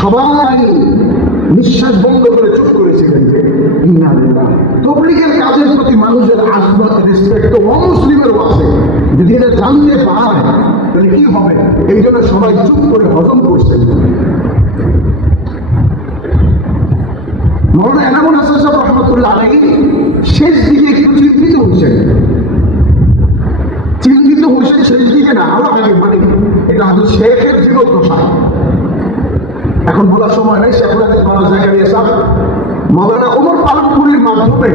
সবাই নিঃশ্বাস বন্ধ করে চুপ করেছিলেন। তবলিগের কাজের প্রতি মানুষের আস্থা রেসপেক্ট তো অমুসলিমেরও আছে, যদি এটা জানতে পারে তাহলে কি হবে, এই জন্য সবাই চুপ করে হজম করছেন। মৌলানা এনামুল হাসান সাহেব রহমতুল্লাহ আলাইহি শেষ দিকে একটু চিন্তিত হয়েছেন, শেষ দিকে না, আরো আগে, মানে এটা হয়তো শেখের জীবদ্দশা। এখন বলার সময় নেই, শেখুল্লাহ জাকারিয়া সাহেব মৌলানা ওমর পালনপুরের মাধ্যমে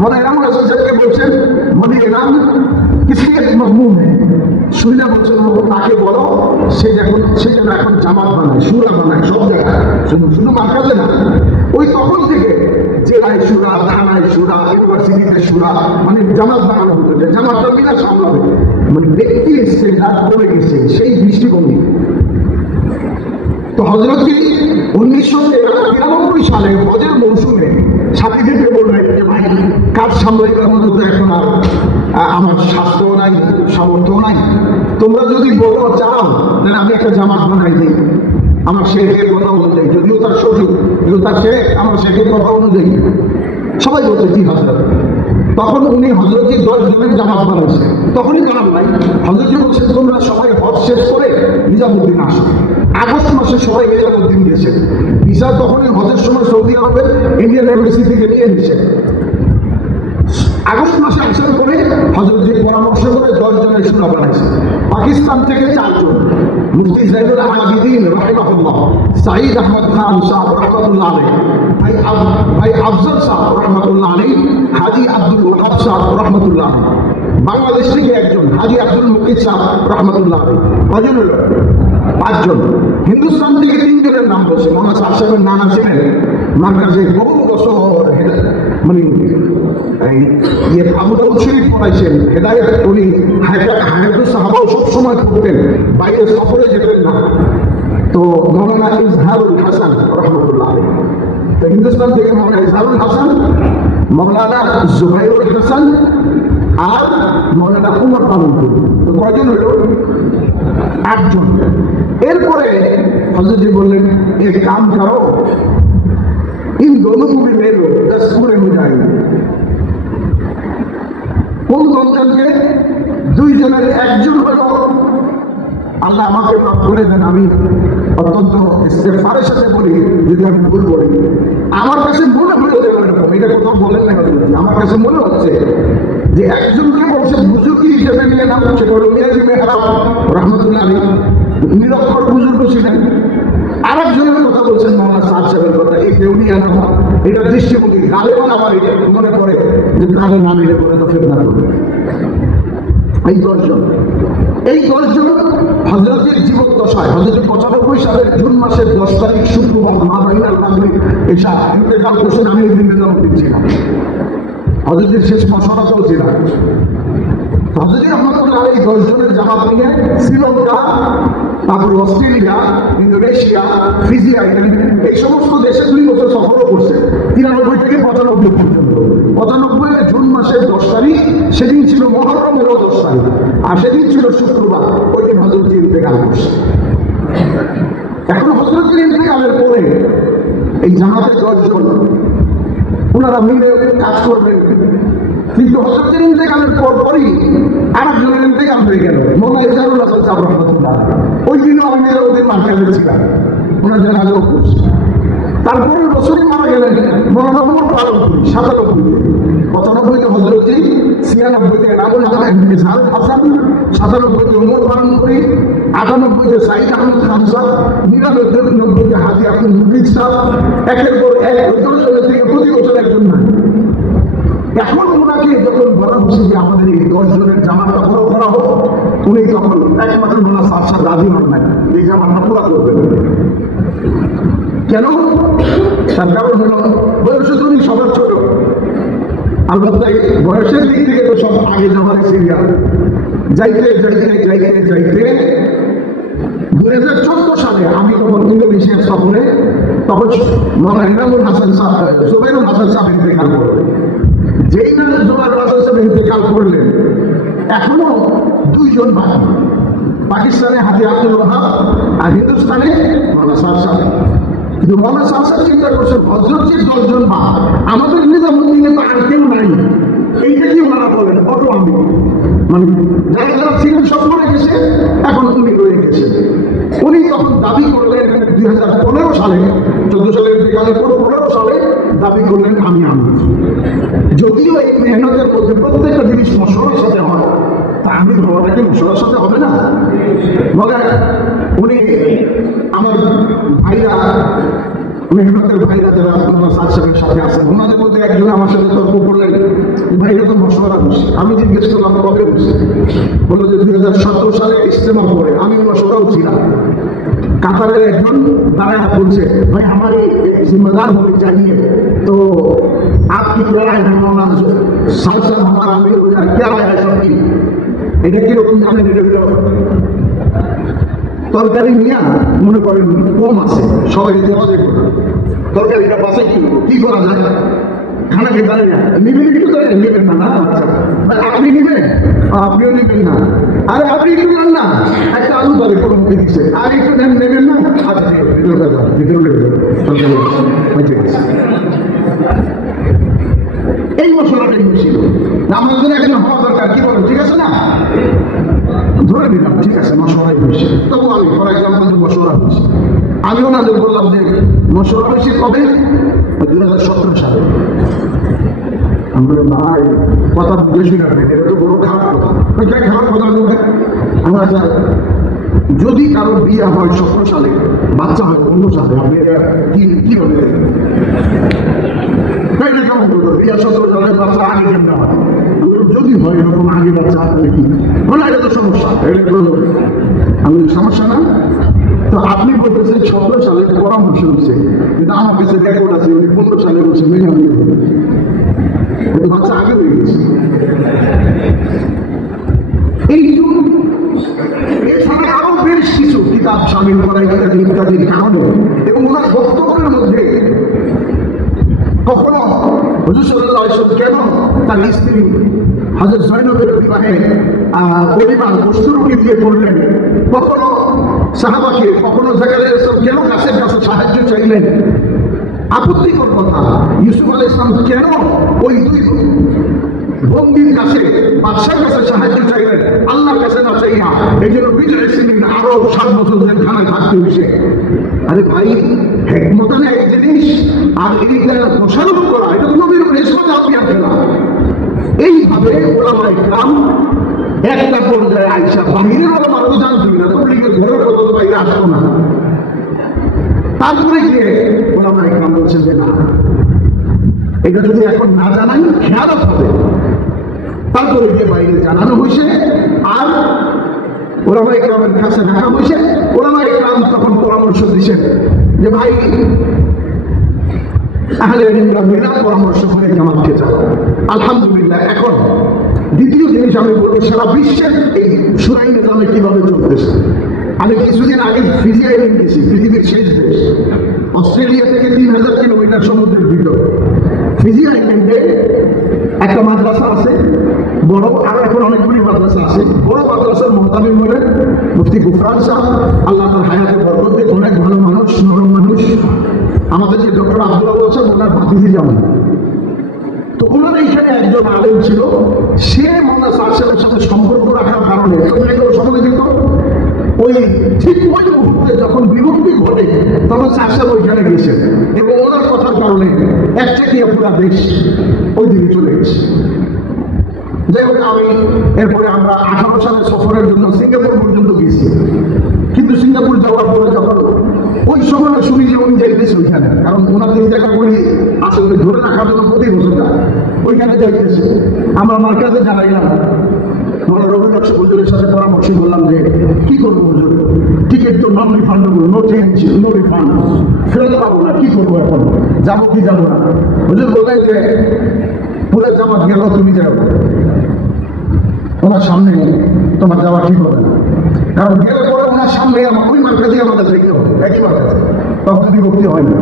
মৌলানা এনামুল হাসান সাহেবকে বলছেন মনি এনাম কিসি এক মজমুন শুনে বলছেন তাকে বলো সে যেন এখন জামাত বানায়, সুরা বানায়, সব জায়গায়, শুধু মার্কাজে না, ওই তখন থেকে জেলায় সুরা, থানায় সুরা, ইউনিভার্সিটিতে সুরা, মানে জামাত বানানো হতো, জামাতটা কিনা সামলাবে, মানে ব্যক্তি এসছে রাত করে গেছে সেই দৃষ্টিভঙ্গি। তো হযরতকে 1993 সালে হজের মৌসুমে সাথীদেরকে বললেন যে ভাই কাজ সামলাইবার মতো তো এখন আর আমার স্বাস্থ্য নাই, সামর্থ্য নাই, তোমরা যদি বলো চাও তাহলে আমি একটা জামাত বানাই দিই আমার শেখের কথা অনুযায়ী, যদিও তার শ্বশুর, কিন্তু তার শেখ আমার শেখের কথা অনুযায়ী। সবাই বলছে জি হযরত। তখন উনি হযরতকে 10 জনের জামাত বানাইছে। তখনই জানাম নাই হযরত বলছে তোমরা সবাই হজ শেষ করে নিজামুদ্দিন আসো। আগস্ট মাসে সবাই নিজামুদ্দিন গেছে। ভিসা তখনই হজের সময় সৌদি আরবের ইন্ডিয়ান এম্বাসি থেকে নিয়ে নিছে। আগস্ট মাসে আসার পরে হযরত পরামর্শ করে 10 জনের সুরা বানাইছে। পাকিস্তান থেকে 4 জন, মুফতি জাইনুল আবিদিন রাহিমাহুল্লাহ, সাঈদ আহমদ খান সাহেব রাহমাতুল্লাহ আলাইহি, ভাই আফজল সাহেব রাহমাতুল্লাহ আলাইহি, হাজী আব্দুল ওয়াহাব সাহেব রাহমাতুল্লাহ আলাইহি, বাংলাদেশ থেকে একজন হাজী আব্দুল মুকিত সাহেব রাহমাতুল্লাহ আলাইহি। কজন হলো? 5 জন। হিন্দুস্তান থেকে 3 জনের নাম বলছে। মোহাম্মদ সাহেবের নানা ছিলেন মার্কাজে বহু বছর মানে আবু দাউদ শরীফ পড়াইছেন, হেদায়েত উনি হায়াতুস সাহাবাও সবসময় পড়তেন, বাইরে সফরে যেতেন না। তো মৌলানা ইজহারুল হাসান রহমতুল্লাহ আলাইহি, তো হিন্দুস্তান থেকে মৌলানা ইজহারুল হাসান, মৌলানা জুবাইরুল হাসান আর মৌলানা উমর ফারুক। তো কয়জন হলো? 8 জন। এরপরে হযরত বললেন এক কাম করো, इन दोनों को भी ले लो, 10 पूरे हो जाएंगे। কোন 2 জনকে? 2 জনের একজন হলো আল্লাহ আমাকে মাফ করে দেন, আমি অত্যন্ত ইস্তেগফারের সাথে বলি যদি আমি ভুল বলি। আমার কাছে মনে হলো এটা কোথাও বলেন না, আমার কাছে মনে হচ্ছে যে একজনকে বলছে বুজুর্গি হিসেবে নিয়ে নাম হচ্ছে মিয়াজি মেহরাব রহমতুল্লাহ আলাইহি, নিরক্ষর বুজুর্গ ছিলেন। আরেকজনের কথা বলছেন মৌলানা সাদ সাহেবের কথা, এই দেউলিয়া নাম, এটা দৃষ্টিভঙ্গি গালেবান আমার এটা মনে পড়ে যে তাদের নাম এটা করে তো ফেতনা করবে। এই 10 জন হযরতের জীবদ্দশায় হযরত 95 সালের জুন মাসের 10 তারিখ শুক্রবার মাহফিলের মাগরিব এশা ইন্তেকাল করছেন। আমি এই দিনে জন্ম দিচ্ছিলাম, হযরতের শেষ মশওয়ারা চলছিল। হযরত রহমতুল্লাহ আলাইহি 10 জনের জামাত নিয়ে শ্রীলঙ্কা, তারপর অস্ট্রেলিয়া, ইন্দোনেশিয়া, ফিজি আইল্যান্ড এই সমস্ত দেশে 2 বছর সফরও করছে। 93 থেকে 95 পর্যন্ত। 95 জুন মাসের 10 তারিখ, সেদিন ছিল মুহররমেরও 10 তারিখ, আর সেদিন ছিল শুক্রবার। ওই দিন হযরত ইন্তেকাল করছে। এখন হযরত ইন্তেকালের পরে এই জামাতের 10 জন ওনারা মিলে কাজ করবেন, কিন্তু হযরতের ইন্তেকালের পরই আরেকজনের ইন্তেকাল হয়ে গেল, মৌলানা ইজহারুল হাসান সাহেব রহমাতুল্লাহ। ওই দিনও আমি ওদের মার্কাজে ছিলাম, ওনাদের আগে করছে। তারপরের বছরই মারা গেলেন মৌলানা উমর ফারুক 97-তে। 95-তে হযরতজি, 96-তে আবুল ইজহারুল হাসান, 97-তে উমর ফারুক, 98-তে সাঈদ আহমদ খান সাহেব, 99-তে হাজী আব্দুল মুকিত সাহেব। একের পর এক 10 জনের থেকে প্রতি বছর একজন না। এখন ওনাকে যখন বলা হচ্ছে যে আমাদের এই 10 জনের জামাতটা বড় করা হোক, উনি তখন একমাত্র মৌলানা সাদ সাহেব রাজি হন না, এই জামাতটা পুরা করবেন। কেন? তার কারণ হলো বয়সে তো উনি সবার ছোট, আলবত্তা বয়সের দিক থেকে তো সব আগে যাওয়ার সিরিয়াল। যাইতে 2014 সালে আমি তখন ইন্দোনেশিয়ার সফরে, তখন মৌলানা ইনামুল হাসান সাহেব, জুবাইরুল হাসান সাহেব ইন্তেকাল করলেন। যেই না জুবাইরুল হাসান সাহেব ইন্তেকাল করলেন, এখনো 2 জন বাকি। পাকিস্তানে হাজী আব্দুল ওয়াহাব আর হিন্দুস্তানে মৌলানা সাদ সাহেব। কিন্তু মৌলানা সাদ সাহেব চিন্তা করছেন হযরতের 10 জন বাদ, আমাদের নিজামুদ্দিনে তো আর কেউ নাই, এইটা কি ওনারা বলেন অটো আমি মানে যারা যারা ছিলেন সব মরে গেছে, এখন উনি রয়ে গেছে। উনি তখন দাবি করলেন 2015 সালে, 14 সালের ইন্তেকালের পর 15 সালে দাবি করলেন আমি। যদিও এই মেহনতের মধ্যে প্রত্যেকটা জিনিস মশলার সাথে হয়, তা আমি বলাটাকে মশলার সাথে হবে না। বলে উনি আমার ভাইরা, মেহনতের ভাইরা যারা মৌলানা সাদ সাহেবের সাথে আছেন, ওনাদের মধ্যে একজন আমার সাথে তর্ক করলেন, ভাই এরকম মশওয়ারা বসে। আমি জিজ্ঞেস করলাম কবে বসে? বললো যে 2017 সালে ইজতেমা করে। আমি মশওয়ারাও ছিলাম। কাতারের একজন দাঁড়ায় বলছে, ভাই আমার जिम्मेदार होने चाहिए, तो आपकी क्या राय है मौलाना साद साहब, हमारा अमीर हो जाए, क्या राय है सबकी? এটা কিরকম জানেন? এটা তরকারি নিয়ে মনে করেন কম আছে, সবাই তরকারিটা বাসে কি করা যায়? খানা খেতে পারে না, নিবেন একটু করে নেবেন না। আচ্ছা আপনি নিবেন, আপনিও নেবেন না। আরে আপনি একটু নেন না, একটা আলু ধরে কোনো মুখে দিচ্ছে, আর একটু নেবেন না। আচ্ছা এই মশলাটাই ছিল। আমার জন্য একজন হওয়া দরকার, কি বলো? ঠিক আছে না? বেশি, তবু আমি ফর এক্সাম্পল মশওয়ারা হয়েছি, আমি ওনাদের বললাম যে মশওয়ারা হয়েছে কবে, 2017 সালে। আমরা ভাই কথা বুঝেছি না, এটা তো বড় খারাপ কথা, খারাপ কথা বলবে। আমরা যদি কারো বিয়ে হয় 17 সালে, বাচ্চা হয় 15 সালে, আপনি কি হবে? কেমন করবো? বিয়ে 17 সালে, বাচ্চা আগে কেমন হয়? যদি হয় এরকম আগে বাচ্চা তাহলে কি বলে? এটা তো সমস্যা, আমি সমস্যা না। তো আপনি বলতেছেন 17 সালে পরামর্শ হচ্ছে, কিন্তু আমার কাছে রেকর্ড আছে, উনি 15 সালে বলছে মেনে আমি বাচ্চা আগে হয়ে গেছে। এই জন্য এছাড়া আরো বেশ কিছু কিতাব সামিল করা ইত্যাদির কারণে, এবং ওনার বক্তব্যের মধ্যে কখনো হুজুর সাল্লাল্লাহু আলাইহি ওয়াসাল্লাম কেন তার স্ত্রী হযরত জয়নবের বিবাহে পরিবার বস্তুরকে দিয়ে করলেন, কখনো সাহাবাকে, কখনো জাকারিয়া কেন গাছের কাছে সাহায্য চাইলেন, আপত্তিকর কথা। ইউসুফ আলাইহিস সালাম কেন ওই দুই বন্দীর কাছে, বাদশার কাছে সাহায্য চাইলেন, আল্লাহর কাছে না চাইয়া? এই জন্য বিজয় সিং আরো 7 বছর জেলখানায় থাকতে হয়েছে। আরে ভাই, হেকমতানে এক জিনিস, আর এইটা প্রসারণ করা, এটা তো নবীর রেশমতে আপনি আসে না। এইভাবে ওলামায়ে কেরাম একটা পর্যায়ে আইসা, বাহিরের ওলামারা তো জানতেই না, তবলিগের ঘরের কথা তো বাইরে আসতো না। তারপরে গিয়ে ওলামায়ে কেরাম বলছেন যে না, এটা যদি এখন না জানাই খেয়ালত হবে। তারপরে গিয়ে বাইরে জানানো হয়েছে, আর ওলামায়ে কেরামের কাছে রাখা হয়েছে। ওলামায়ে কেরাম তখন পরামর্শ দিচ্ছেন যে ভাই, আহলে ইলমরা বিনা পরামর্শ করে জামাতকে চালাও। আলহামদুলিল্লাহ। এখন দ্বিতীয় জিনিস আমি বলবো, সারা বিশ্বের এই শুরাই নিজামে কিভাবে চলতেছে। আমি কিছুদিন আগে ফিজি আইল্যান্ড গেছি, পৃথিবীর শেষ দেশ, অস্ট্রেলিয়া থেকে 3000 কিলোমিটার সমুদ্রের ভিতর। ফিজি আইল্যান্ডে একটা মাদ্রাসা আছে বড়, আরো এখন অনেকগুলি মাদ্রাসা আছে। বড় মাদ্রাসার মোহতামিম বলেন মুফতি গুফরান সাহেব, আল্লাহ তার হায়াতে বরকত দিক, অনেক ভালো মানুষ, নরম মানুষ। আমাদের যে ডক্টর আব্দুল্লাহ বলছেন, ওনার ভাতিজি যেমন। তো ওনার এইখানে একজন আলেম ছিল, সে মোহাম্মদ সাহেবের সাথে সম্পর্ক রাখার কারণে সময় দিত। ওই ঠিক ওই মুহূর্তে যখন বিভক্তি ঘটে, তখন সাহেব ওইখানে গেছেন, এবং ওনার কথার কারণে একচেটিয়া পুরা দেশ ওই দিকে চলে গেছে। যাই হোক, আমি এরপরে আমরা 18 সালে সফরের জন্য সিঙ্গাপুর পর্যন্ত গেছি। কিন্তু সিঙ্গাপুর যাওয়ার পরে যখন ওই সময় শুনি যে উনি যাইতেছে ওইখানে, কারণ ওনাদের জায়গাগুলি আসলে ধরে রাখার জন্য প্রতি বছর ওইখানে যাইতেছে। আমরা আমার কাছে জানাইলাম, আমরা রবীন্দ্র হুজুরের সাথে পরামর্শ করলাম যে কি করবো হুজুর, টিকিট তো non refundable, no change, no refund, ফেরত পাবো না, কি করবো এখন, যাবো কি যাবো না? হুজুর বললেন যে পুরো জামাত গেল, তুমি যাও, ওনার সামনে তোমার যাওয়া ঠিক হবে না, কারণ গেলে পরে ওনার সামনে ওই মার্কাজে আমাদের দেখতে হবে, একই মার্কাজে, তখন বিভক্তি হয় না।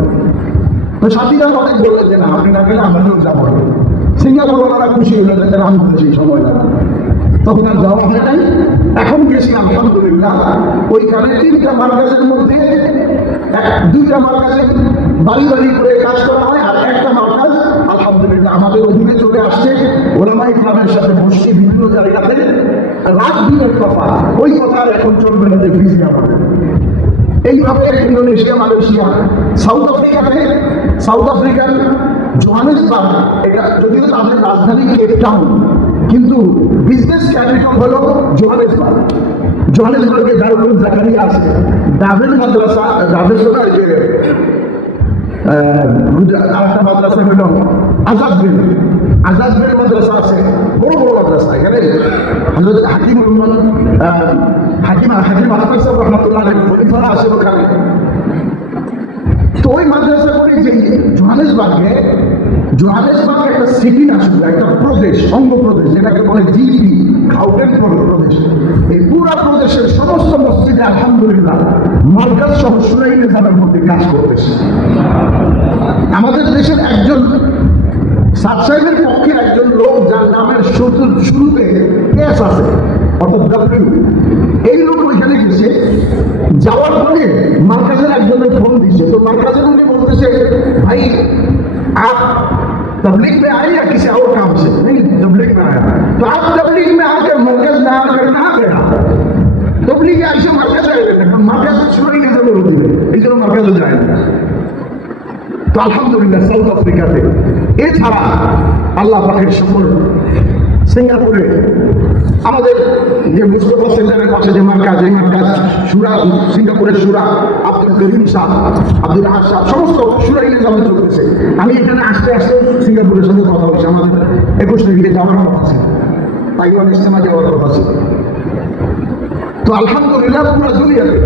তো সাথীরা অনেক বললেন যে না, আপনি না গেলে আমাদেরও যাবো। সিঙ্গাপুর ওনারা খুশি হলেন যে আমি বলেছি সময় লাগে, তখন আর যাওয়া হয় নাই। এখন গেছি আলহামদুলিল্লাহ, ওইখানে 3টা মার্কাজের মধ্যে 2টা মার্কাজে বাড়ি বাড়ি করে কাজ করা হয়, আর একটা মার্কাজ আলহামদুলিল্লাহ আমাদের অধীনে চলে আসছে। ওলামায়ে কেরামের সাথে বসছি বিভিন্ন জায়গাতে, রাত দিনের কথা, ওই কথা এখন চলবে না যে ফিজি আমাদের। এইভাবে ইন্দোনেশিয়া, মালয়েশিয়া, সাউথ আফ্রিকার জোহানেসবার্গ, এটা যদিও তাদের রাজধানী কেপ টাউন, কিন্তু বিজনেস ক্যাপিটাল হলো জোহানেসবার্গ। জোহানেসবার্গে দারুল জাকারিয়া আছে, ডাভেল মাদ্রাসা, ডাভেল যে আরেকটা মাদ্রাসা হলো আজাদবেল মাদ্রাসা আছে, বড় বড় মাদ্রাসা। এখানে হযরত হাকিম আহমদ সাহেব রহমাতুল্লাহ আলাইহি খলিফা আছে ওখানে। তো ওই মাদ্রাসা করে যে জোহানেসবার্গে একটা সিটি না, শুধু একটা প্রদেশ, অঙ্গপ্রদেশ, যেটাকে বলে জিপি, গাউটেন প্রদেশ। এই পুরা প্রদেশের সমস্ত মসজিদে আলহামদুলিল্লাহ মার্কাজ সহ শুরাই নিজামের মধ্যে কাজ করতেছে। আমাদের দেশের একজন সাদ সাহেবের পক্ষে একজন লোক, যার নামের শুরুতে এস আছে, অর্থাৎ ডাব্লিউ, এই লোক ওইখানে গেছে। যাওয়ার পরে মার্কাজের একজনের ফোন দিচ্ছে, তো মার্কাজের উনি বলতেছে, ভাই आप तबलीग में आए या किसी और काम से? नहीं, तबलीग में आया। तो आप तबलीग में आकर मरकज ना आकर कहाँ गया? तबलीग ऐसे मरकज তো আলহামদুলিল্লাহ সাউথ আফ্রিকাতে, এছাড়া আল্লাহ পাকের শুকর সিঙ্গাপুরে আমাদের যে মুস্তফা সেন্টারের পাশে যে মার্কাজ, এই মার্কাজ সুরা, সিঙ্গাপুরের সুরা আব্দুল করিম সাহ, আব্দুল রাহাত সাহ, সমস্ত সুরাই নিজামে চলতেছে। আমি এখানে আসতে আসতে সিঙ্গাপুরের সাথে কথা বলছি, আমাদের 21 তারিখে যাওয়ার কথা আছে, তাইওয়ান ইজতেমা যাওয়ার কথা আছে। তো আলহামদুলিল্লাহ পুরো দুনিয়াতে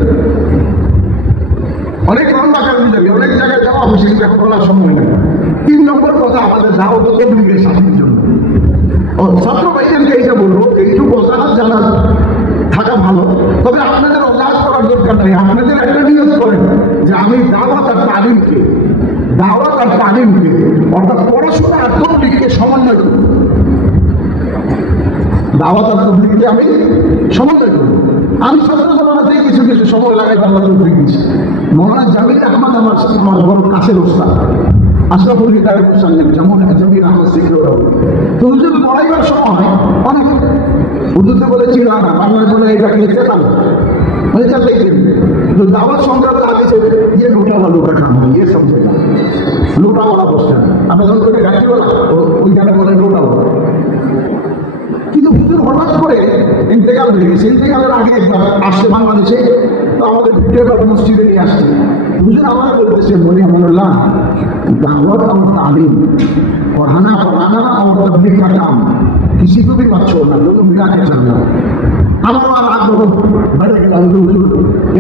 অনেক লম্বা কারণ যাবে, অনেক জায়গায় যাওয়া হয়েছে, কিন্তু এখন বলার সময় নেই। 3 নম্বর কথা, আমাদের দাওয়াত তাবলীগের শাসনের জন্য ছাত্র ভাইদেরকে এইটা বলবো, এইটুকু অজাহাত জানা থাকা ভালো, তবে আপনাদের অজাহাত করার দরকার নেই। আপনাদের একটা নিয়ত করেন যে আমি দাওয়াত আর তালিমকে অর্থাৎ পড়াশোনা আর তাবলীগকে সমন্বয় করব। দাওয়াত আর তাবলীগকে আমি সমন্বয় করব। আমি ছাত্র জমানাতেই কিছু কিছু সময় লাগাই আল্লাহ তৌফিক দিয়েছি। মৌলানা জামিল আহমদ আমার বড় কাছের ওস্তাদ, আশরাফুল হিদায়াত হোসেন যেমন জামিল আহমদ শিখরা, তো হুজুর পড়াইবার সময় অনেক উর্দুতে বলেছিল না, বাংলায় বলে এটাকে লিখতে পারো, এটা লিখে तो दावत संक्रांत आगे से ये लूटा वाला काम है, ये समझेगा लूटा वाला क्वेश्चन। अब अगर कोई गाड़ी वाला कोई जाने बोले लूटा वाला, কিন্তু হুজুর হঠাৎ করে ইন্তেকাল হয়ে গেছে। ইন্তেকালের আগে একবার আসছে বাংলাদেশে, তো আমাদের ভিডিওটা মসজিদে নিয়ে আসছে। হুজুর আমার বলতেছে, বলি আমল্লাহ दावत और तालीम, पढ़ाना और तबलीग का काम किसी को भी मत छोड़ना, दोनों मिला के चलना। আমার আর আগ্রহ বেড়ে গেল,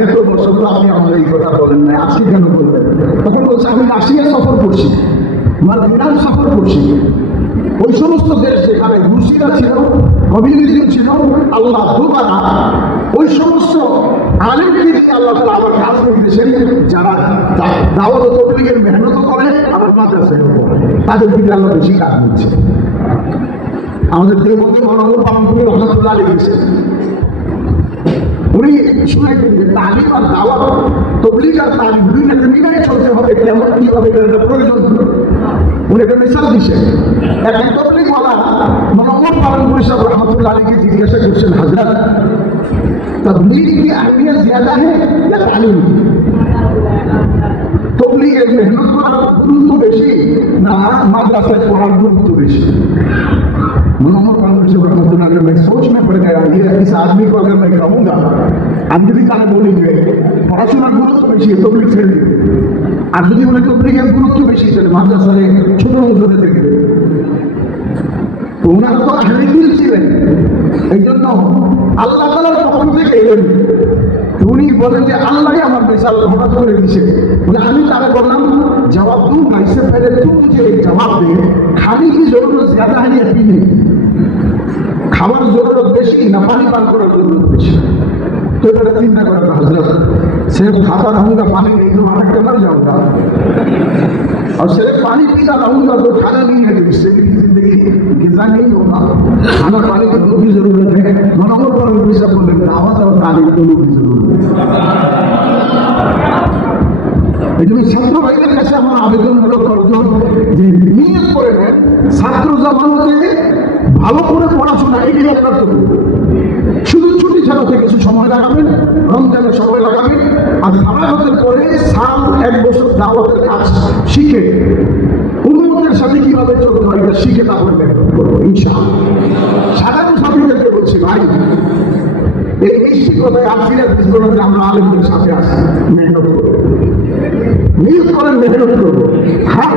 এত বছর তো আপনি আমাদের এই কথা বলেন না, আজকে কেন বলবেন? তখন বলছে আমি রাশিয়া সফর করছি, ইরান সফর করছি, ওই সমস্ত দেশ যেখানে রুশিরা ছিল, কমিউনিজম ছিল, আল্লাহ দুবারা ওই সমস্ত আলেমকে দিয়ে আল্লাহ তাআলা আমার কাজ করতেছেন, যারা দাওয়াত ও তাবলীগের মেহনত করে, আমার মাদ্রাসায় তাদের দিকে আল্লাহ বেশি কাজ দিচ্ছে। আমাদের দেবন্দী মনোহর পালনপুরি রহমতুল্লাহ লিখেছেন, উনি শুনেছেন যে তালিম আর দাওয়াত, তাবলীগ আর তালিম দুইটাকে মিলিয়ে চলতে হবে, কেমন কিভাবে এটা প্রয়োজন। উনি একটা মিসাল দিচ্ছেন, এক তাবলীগওয়ালা মনোহর পালনপুরি সাহেব রহমতুল্লাহ আলাইহি জিজ্ঞাসা করছেন, হযরত तबलीग की अहमियत ज्यादा है या तालीम? तबलीगের মেহনত করার গুরুত্ব বেশি না মাদ্রাসায় পড়ার गुरुत्व বেশি? मनोहर पालनपुरी साहब रहमतुल्लाह अलैह, मैं सोच में पड़ गया, ये इस आदमी को अगर मैं कहूँगा आप যদি তারা বলেंगे পড়াশোনার গুরুত্ব বেশি, তবলীগ ছেড়ে দিবে, আর যদি বলে তবলীগের গুরুত্ব বেশি তাহলে মাদ্রাসায় ছোট ধরে দেখবে। ওনারা তো আহলে দিল ছিলেন, এই জন্য আল্লাহ তাআলার পক্ষ থেকে এলেন। উনি বলেন যে আল্লাহ আমার মিসাল হঠাৎ করে দিছে, বলে আমি তারা বললাম জবাব দू ना, इससे पहले तू मुझे एक जवाब दे, खाने की जरूरत ज्यादा है या पीने? खाবার जरूरत বেশি না পানি পান করার জরুরত বেশি? तो এটা চিন্তা করেন হযরত, सिर्फ खाता रहूंगा पानी नहीं तो भटक के मर जाऊंगा, और सिर्फ पानी पीता रहूंगा तो खाना नहीं है, इससे जिंदगी गिजा नहीं होगा। खाना पानी की दोनों की जरूरत है। मनोहर पालनपुरी साहब बोले दावत और तालीम दोनों की जरूरत है। এই জন্য ছাত্র ভাইদের কাছে আমার আবেদন হলো, যে নিয়ত করে নেন ছাত্র জমানাতে ভালো করে পড়াশোনা, এটাই আপনার তো শুধু ছুটি ছাড়াতে কিছু সময় লাগাবেন, রমজানের সময় লাগাবেন, আর ফারাগতের পরে সাল 1 বছর দাওয়াতের কাজ শিখে উম্মতের সাথে কিভাবে চলতে হয় এটা শিখে তারপরে মেহনত করবো ইনশাআল্লাহ। সাধারণ ছাত্রদেরকে বলছি, ভাই এই নিশ্চিততায় আজকের জীবনে আমরা আলেমদের সাথে আসি, মেহনত করবো, নিয়ত করেন মেহনত করবো,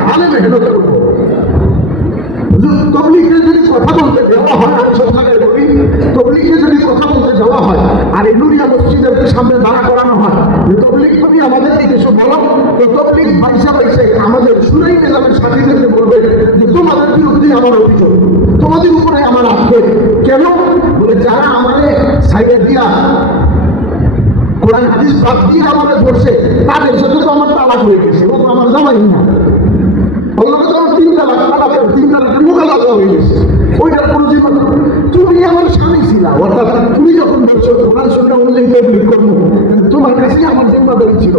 হালে মেহনত করবো। তবলীগে যদি কথা বলতে যাওয়া হয়, আমি সরকারের বলি, তবলীগে যদি কথা বলতে যাওয়া হয় আর এই নুরিয়া মসজিদের সামনে দাঁড়া করানো হয়, তবলীগ তুমি আমাদের এই দেশে বলো, তো তবলীগ ভাইসা আমাদের সুরাই নিজামের সাথীদেরকে বলবে যে তোমাদের বিরুদ্ধে আমার অভিযোগ, তোমাদের উপরে আমার আক্ষেপ। কেন? বলে যারা আমাদের সাইডে দিয়া কোরআন হাদিস বাদ দিয়ে আমাদের ধরছে, তাদের সাথে তো আমার তালাক হয়ে গেছে, ও তো আমার জামাই না, তিন তালাকের মোকালাকা হয়ে গেছে, ওইটার কোনো জীবন। তুমি আমার স্বামী ছিলা, অর্থাৎ তুমি যখন বলছো তোমার সঙ্গে অনুযায়ী তবলীগ করবো, তোমার কাছে আমার জিম্মাদারি ছিল,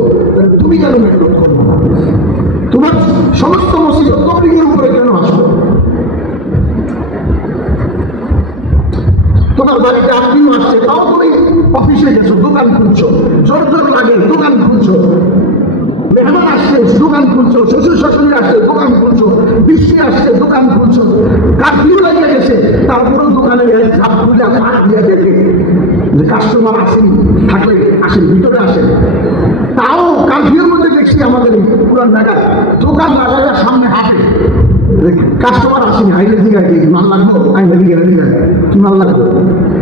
তুমি কেন মেহনত করবো না? তোমার সমস্ত মুসিবত তবলীগের উপরে কেন আসলো? তোমার বাড়িতে আত্মীয় আসছে, তাও তুমি অফিসে গেছো, দোকান খুলছো, জোর জোর লাগে দোকান খুলছো, মেহমান আসছে দোকান খুলছো, শ্বশুর শাশুড়ি আসছে দোকান খুলছো, বৃষ্টি আসছে দোকান খুলছো, কারফিউ লেগে গেছে, তারপরেও দোকানে ঝাপ খুলে হাত দিয়ে দেখে যে কাস্টমার আসেনি, থাকলে আসেন, ভিতরে আসেন। তাও কারফিউর মধ্যে দেখছি আমাদের পুরান ঢাকা দোকান লাগাইয়া সামনে হাঁটে, কাস্টমার আসেনি, আইলে দিকে মাল লাগবো, আইলে দিকে কি মাল লাগবে,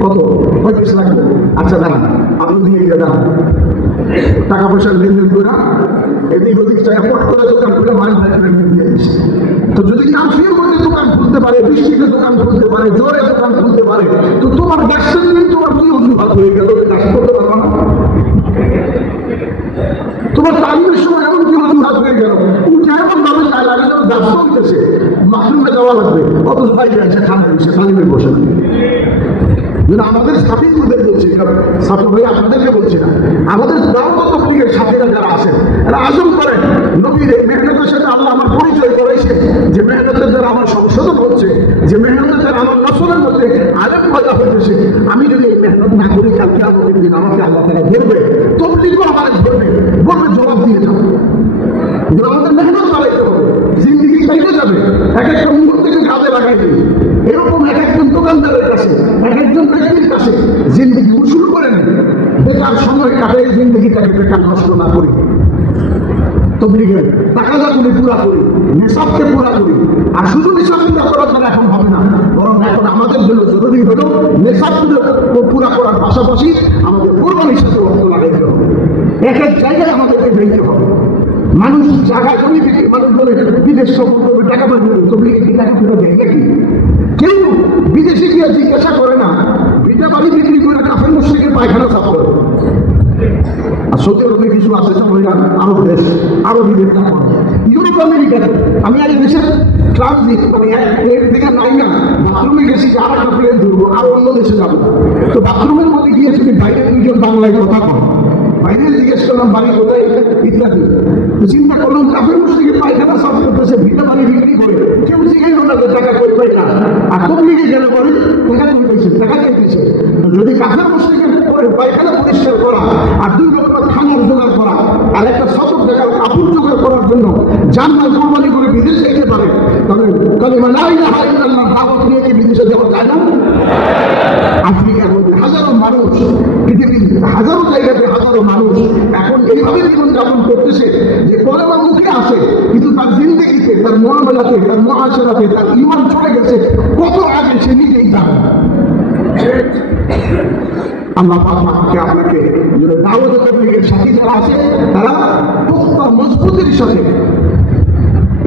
কত 35 লাগবে, আচ্ছা দাঁড়ান আপনি দিয়ে গিয়ে দাঁড়ান, টাকা পয়সার লেনদেন করে এদিক ওদিক জায়গা পট করে দোকান খুলে মাল দিয়ে দিচ্ছে। তো যদি কারফিউর মধ্যে দোকান খুলতে পারে, বৃষ্টিতে দোকান খুলতে পারে, জোরে দোকান খুলতে পারে, তো তোমার ব্যবসার দিন তোমার কি অজুহাত হয়ে গেল, কাজ করতে পারবো না? তোমার তালিমের সময় এমন কি অজুহাত হয়ে গেল, উঠে এমন ভাবে ব্যবসা হইতেছে, মাহরুমে যাওয়া লাগবে, কত ভাই আছে ঠান্ডা দিচ্ছে, তালিমে বসে না। আমাদের সাথীদের বলছি, ছাত্র ভাই আপনাদেরকে বলছি না, আমাদের দাওয়াত তবলীগের সাথীরা যারা আছেন এরা আজম করেন নবীর মেহনতের সাথে আল্লাহ আমার পরিচয় করেছে, যে মেহনতের দ্বারা আমার সংশোধন হচ্ছে, যে মেহনতের দ্বারা আমার নসলের মধ্যে আলেম পয়দা হইতেছে। আমি যদি এই মেহনত না করি, কালকে আমাদের দিন আমাকে আল্লাহ তারা ধরবে, তবলীগও আমাদের ধরবে, বলবে জবাব দিয়ে যাবে। আমাদের মেহনত চালাইতে হবে, জিন্দিগি চাইতে যাবে, এক একটা মুহূর্তকে কাজে লাগাই দিই। এরকম এক একজন দোকানদারের কাছে, এক একজন ব্যক্তির কাছে জিন্দিগি উসুল করে নেই, বেকার সময় কাটে, জিন্দিগিটাকে বেকার নষ্ট না করি, তবলীগের তাকাদাগুলি পুরা করি, নেশাবকে পুরা করি। আর শুধু নেশাব পুরা করার জন্য এখন হবে না, বরং এখন আমাদের জন্য জরুরি হলো নেশাব পুরা করার পাশাপাশি আমাদের কোরবানির সাথে অর্থ লাগাইতে হবে। এক এক জায়গায় আমাদেরকে যাইতে হবে। মানুষ জায়গা জমি বিক্রি, মানুষ বলে বিদেশ সফর করবে, টাকা পাবে, তবলীগে কি টাকা ফেরত দেয় নাকি? কেউ বিদেশে গিয়ে জিজ্ঞাসা করে না, ভিটা বাড়ি বিক্রি করে কাফের মুশরিকের পায়খানা সাফ করে। আর সৌদি আরবে কিছু আছে আরব দেশ, আরব ইউরোপ আমেরিকাতে, আমি আজ দেশের ট্রানজিট, মানে এক প্লেন থেকে নাই না, বাথরুমে গেছি, আর একটা প্লেন ধরবো, আর অন্য দেশে যাবো, তো বাথরুমের মধ্যে গিয়েছি, বাইরে দুজন বাংলায় কথা কম, বাইরে জিজ্ঞেস করলাম বাড়ি কোথায় ইত্যাদি। তো চিন্তা করলাম কাফের মুশরিকের পায়খানা সাফ করতেছে, ভিটা বাড়ি বিক্রি করে, কেউ জিজ্ঞাসা না যে টাকা কই পাই না। আর তবলীগে গেলে পরে টাকা কই পাইছে, টাকা চাইতেছে। যদি কাফের মুশরিকের পায়খানা পরিষ্কার করা, আর 2 লক্ষ খানার জোগাড় করা, আর একটা শতক টাকার কাপড় জোগাড় করার জন্য জানমাল কোরবানি করে বিদেশে যেতে পারে, তবে কালিমা লা ইলাহা ইল্লাল্লাহ দাওয়াত নিয়ে কি বিদেশে যাওয়া যায় না? আফ্রিকার মধ্যে হাজারো মানুষ, পৃথিবীর হাজারো জায়গাতে হাজারো মানুষ এখন এইভাবে জীবনযাপন করতেছে যে কলেমা মুখে আসে, কিন্তু তার জিন্দেগিতে, তার মুআমালাতে, তার মুআশারাতে তার ঈমান চলে গেছে কত আগে সে নিজেই জানে। আল্লাহ আমাকে আপনাকে দাওয়াত তবলীগের সাথী যারা আছে তারা পুক্তা মজবুতির সাথে,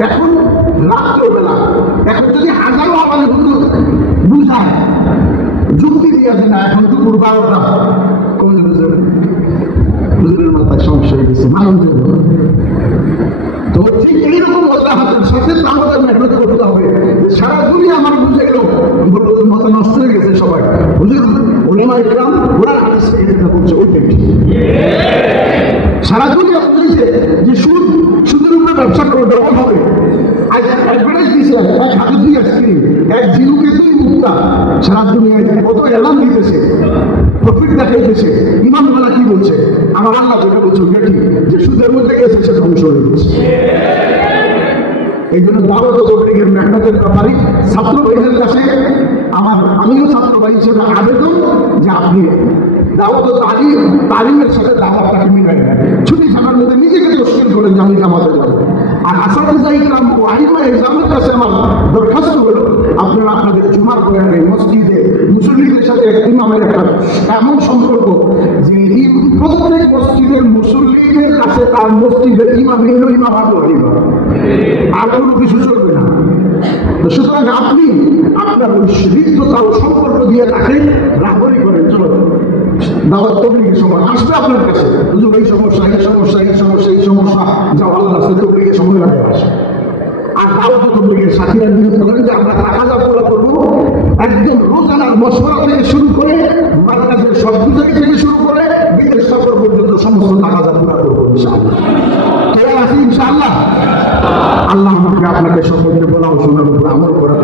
এখন রাত্রবেলা, এখন যদি হাজারো আমাদের হুজুর বুঝায়, যুক্তি দিয়ে না, এখন দুপুর 12টা হুজুরের মাথায় সমস্যা হয়ে গেছে, মানব তো ঠিক এইরকম আল্লাহর সাথে আমাদের মেহনত করতে হবে। সারা দুনিয়া আমার বুঝে গেল মতো নষ্ট হয়ে গেছে সবাই, হুজুর ওলামা ইকরাম ওরা এটা বলছে, ওই সারা দুনিয়া বুঝেছে যে সুদের উপরে ব্যবসা করে দেওয়া হবে। আজ অ্যাডভার্টাইজ দিয়েছে, এক হাতে 2 স্ক্রিন, এক ঝিনুকে 2 মুক্তা, সারা দুনিয়ায় কত এলান দিতেছে, প্রফিট দেখাইতেছে। ইমামওয়ালা কি বলছে? আমার আল্লাহ যেটা বলছে ঠিক, যে সুদের মধ্যে গেছে সে ধ্বংস হয়ে গেছে। এই জন্য দাওয়াত তবলীগের মেহনতের ব্যাপারে ছাত্র ভাইদের কাছে আমিও ছাত্র ভাই হিসেবে আবেদন যে আপনি দাওয়াত তালিমের সাথে দাওয়াতটাকে মিলাই নেন। ছুটি থাকার মধ্যে নিজেকে তশকিল করেন, আমি আমাদের আর আসাদুজ্জাহ ইকরাম ও আইমা ইসলামের কাছে আমার দরখাস্ত হলো, আপনারা আপনাদের জুমার বয়ানে মসজিদে মুসল্লিদের সাথে ইমামের একটা এমন সম্পর্ক যে প্রত্যেক মসজিদের মুসল্লিদের কাছে তার মসজিদের ইমাম হলো ইমাম আবু হানিফা, আর কোনো কিছু চলবে না। সুতরাং আপনি আপনার ওই হৃদ্যতা ও সম্পর্ক দিয়ে তাকে রাহবরি করেন। চলো দাওয়াত তবলীগের সময় আসবে আপনার কাছে, হুজুর এই সমস্যা, এই সমস্যা, এই সমস্যা, এই সমস্যা, যাও আল্লাহ রাস্তায় তবলীগের সময় লাগে আসে। আর দাওয়াত তবলীগের সাথীরা নিয়োগ করেন যে আমরা টাকা যাত্রা করবো, একদম রোজানার মশওয়ারা থেকে শুরু করে মাদ্রাসার সব থেকে শুরু করে বিদেশ সফর পর্যন্ত সমস্ত টাকা যাত্রা করবো ইনশাআল্লাহ। তৈরি আছি ইনশাআল্লাহ। আল্লাহ আমাকে আপনাকে সকলকে বলা ও শোনার উপর আমল করা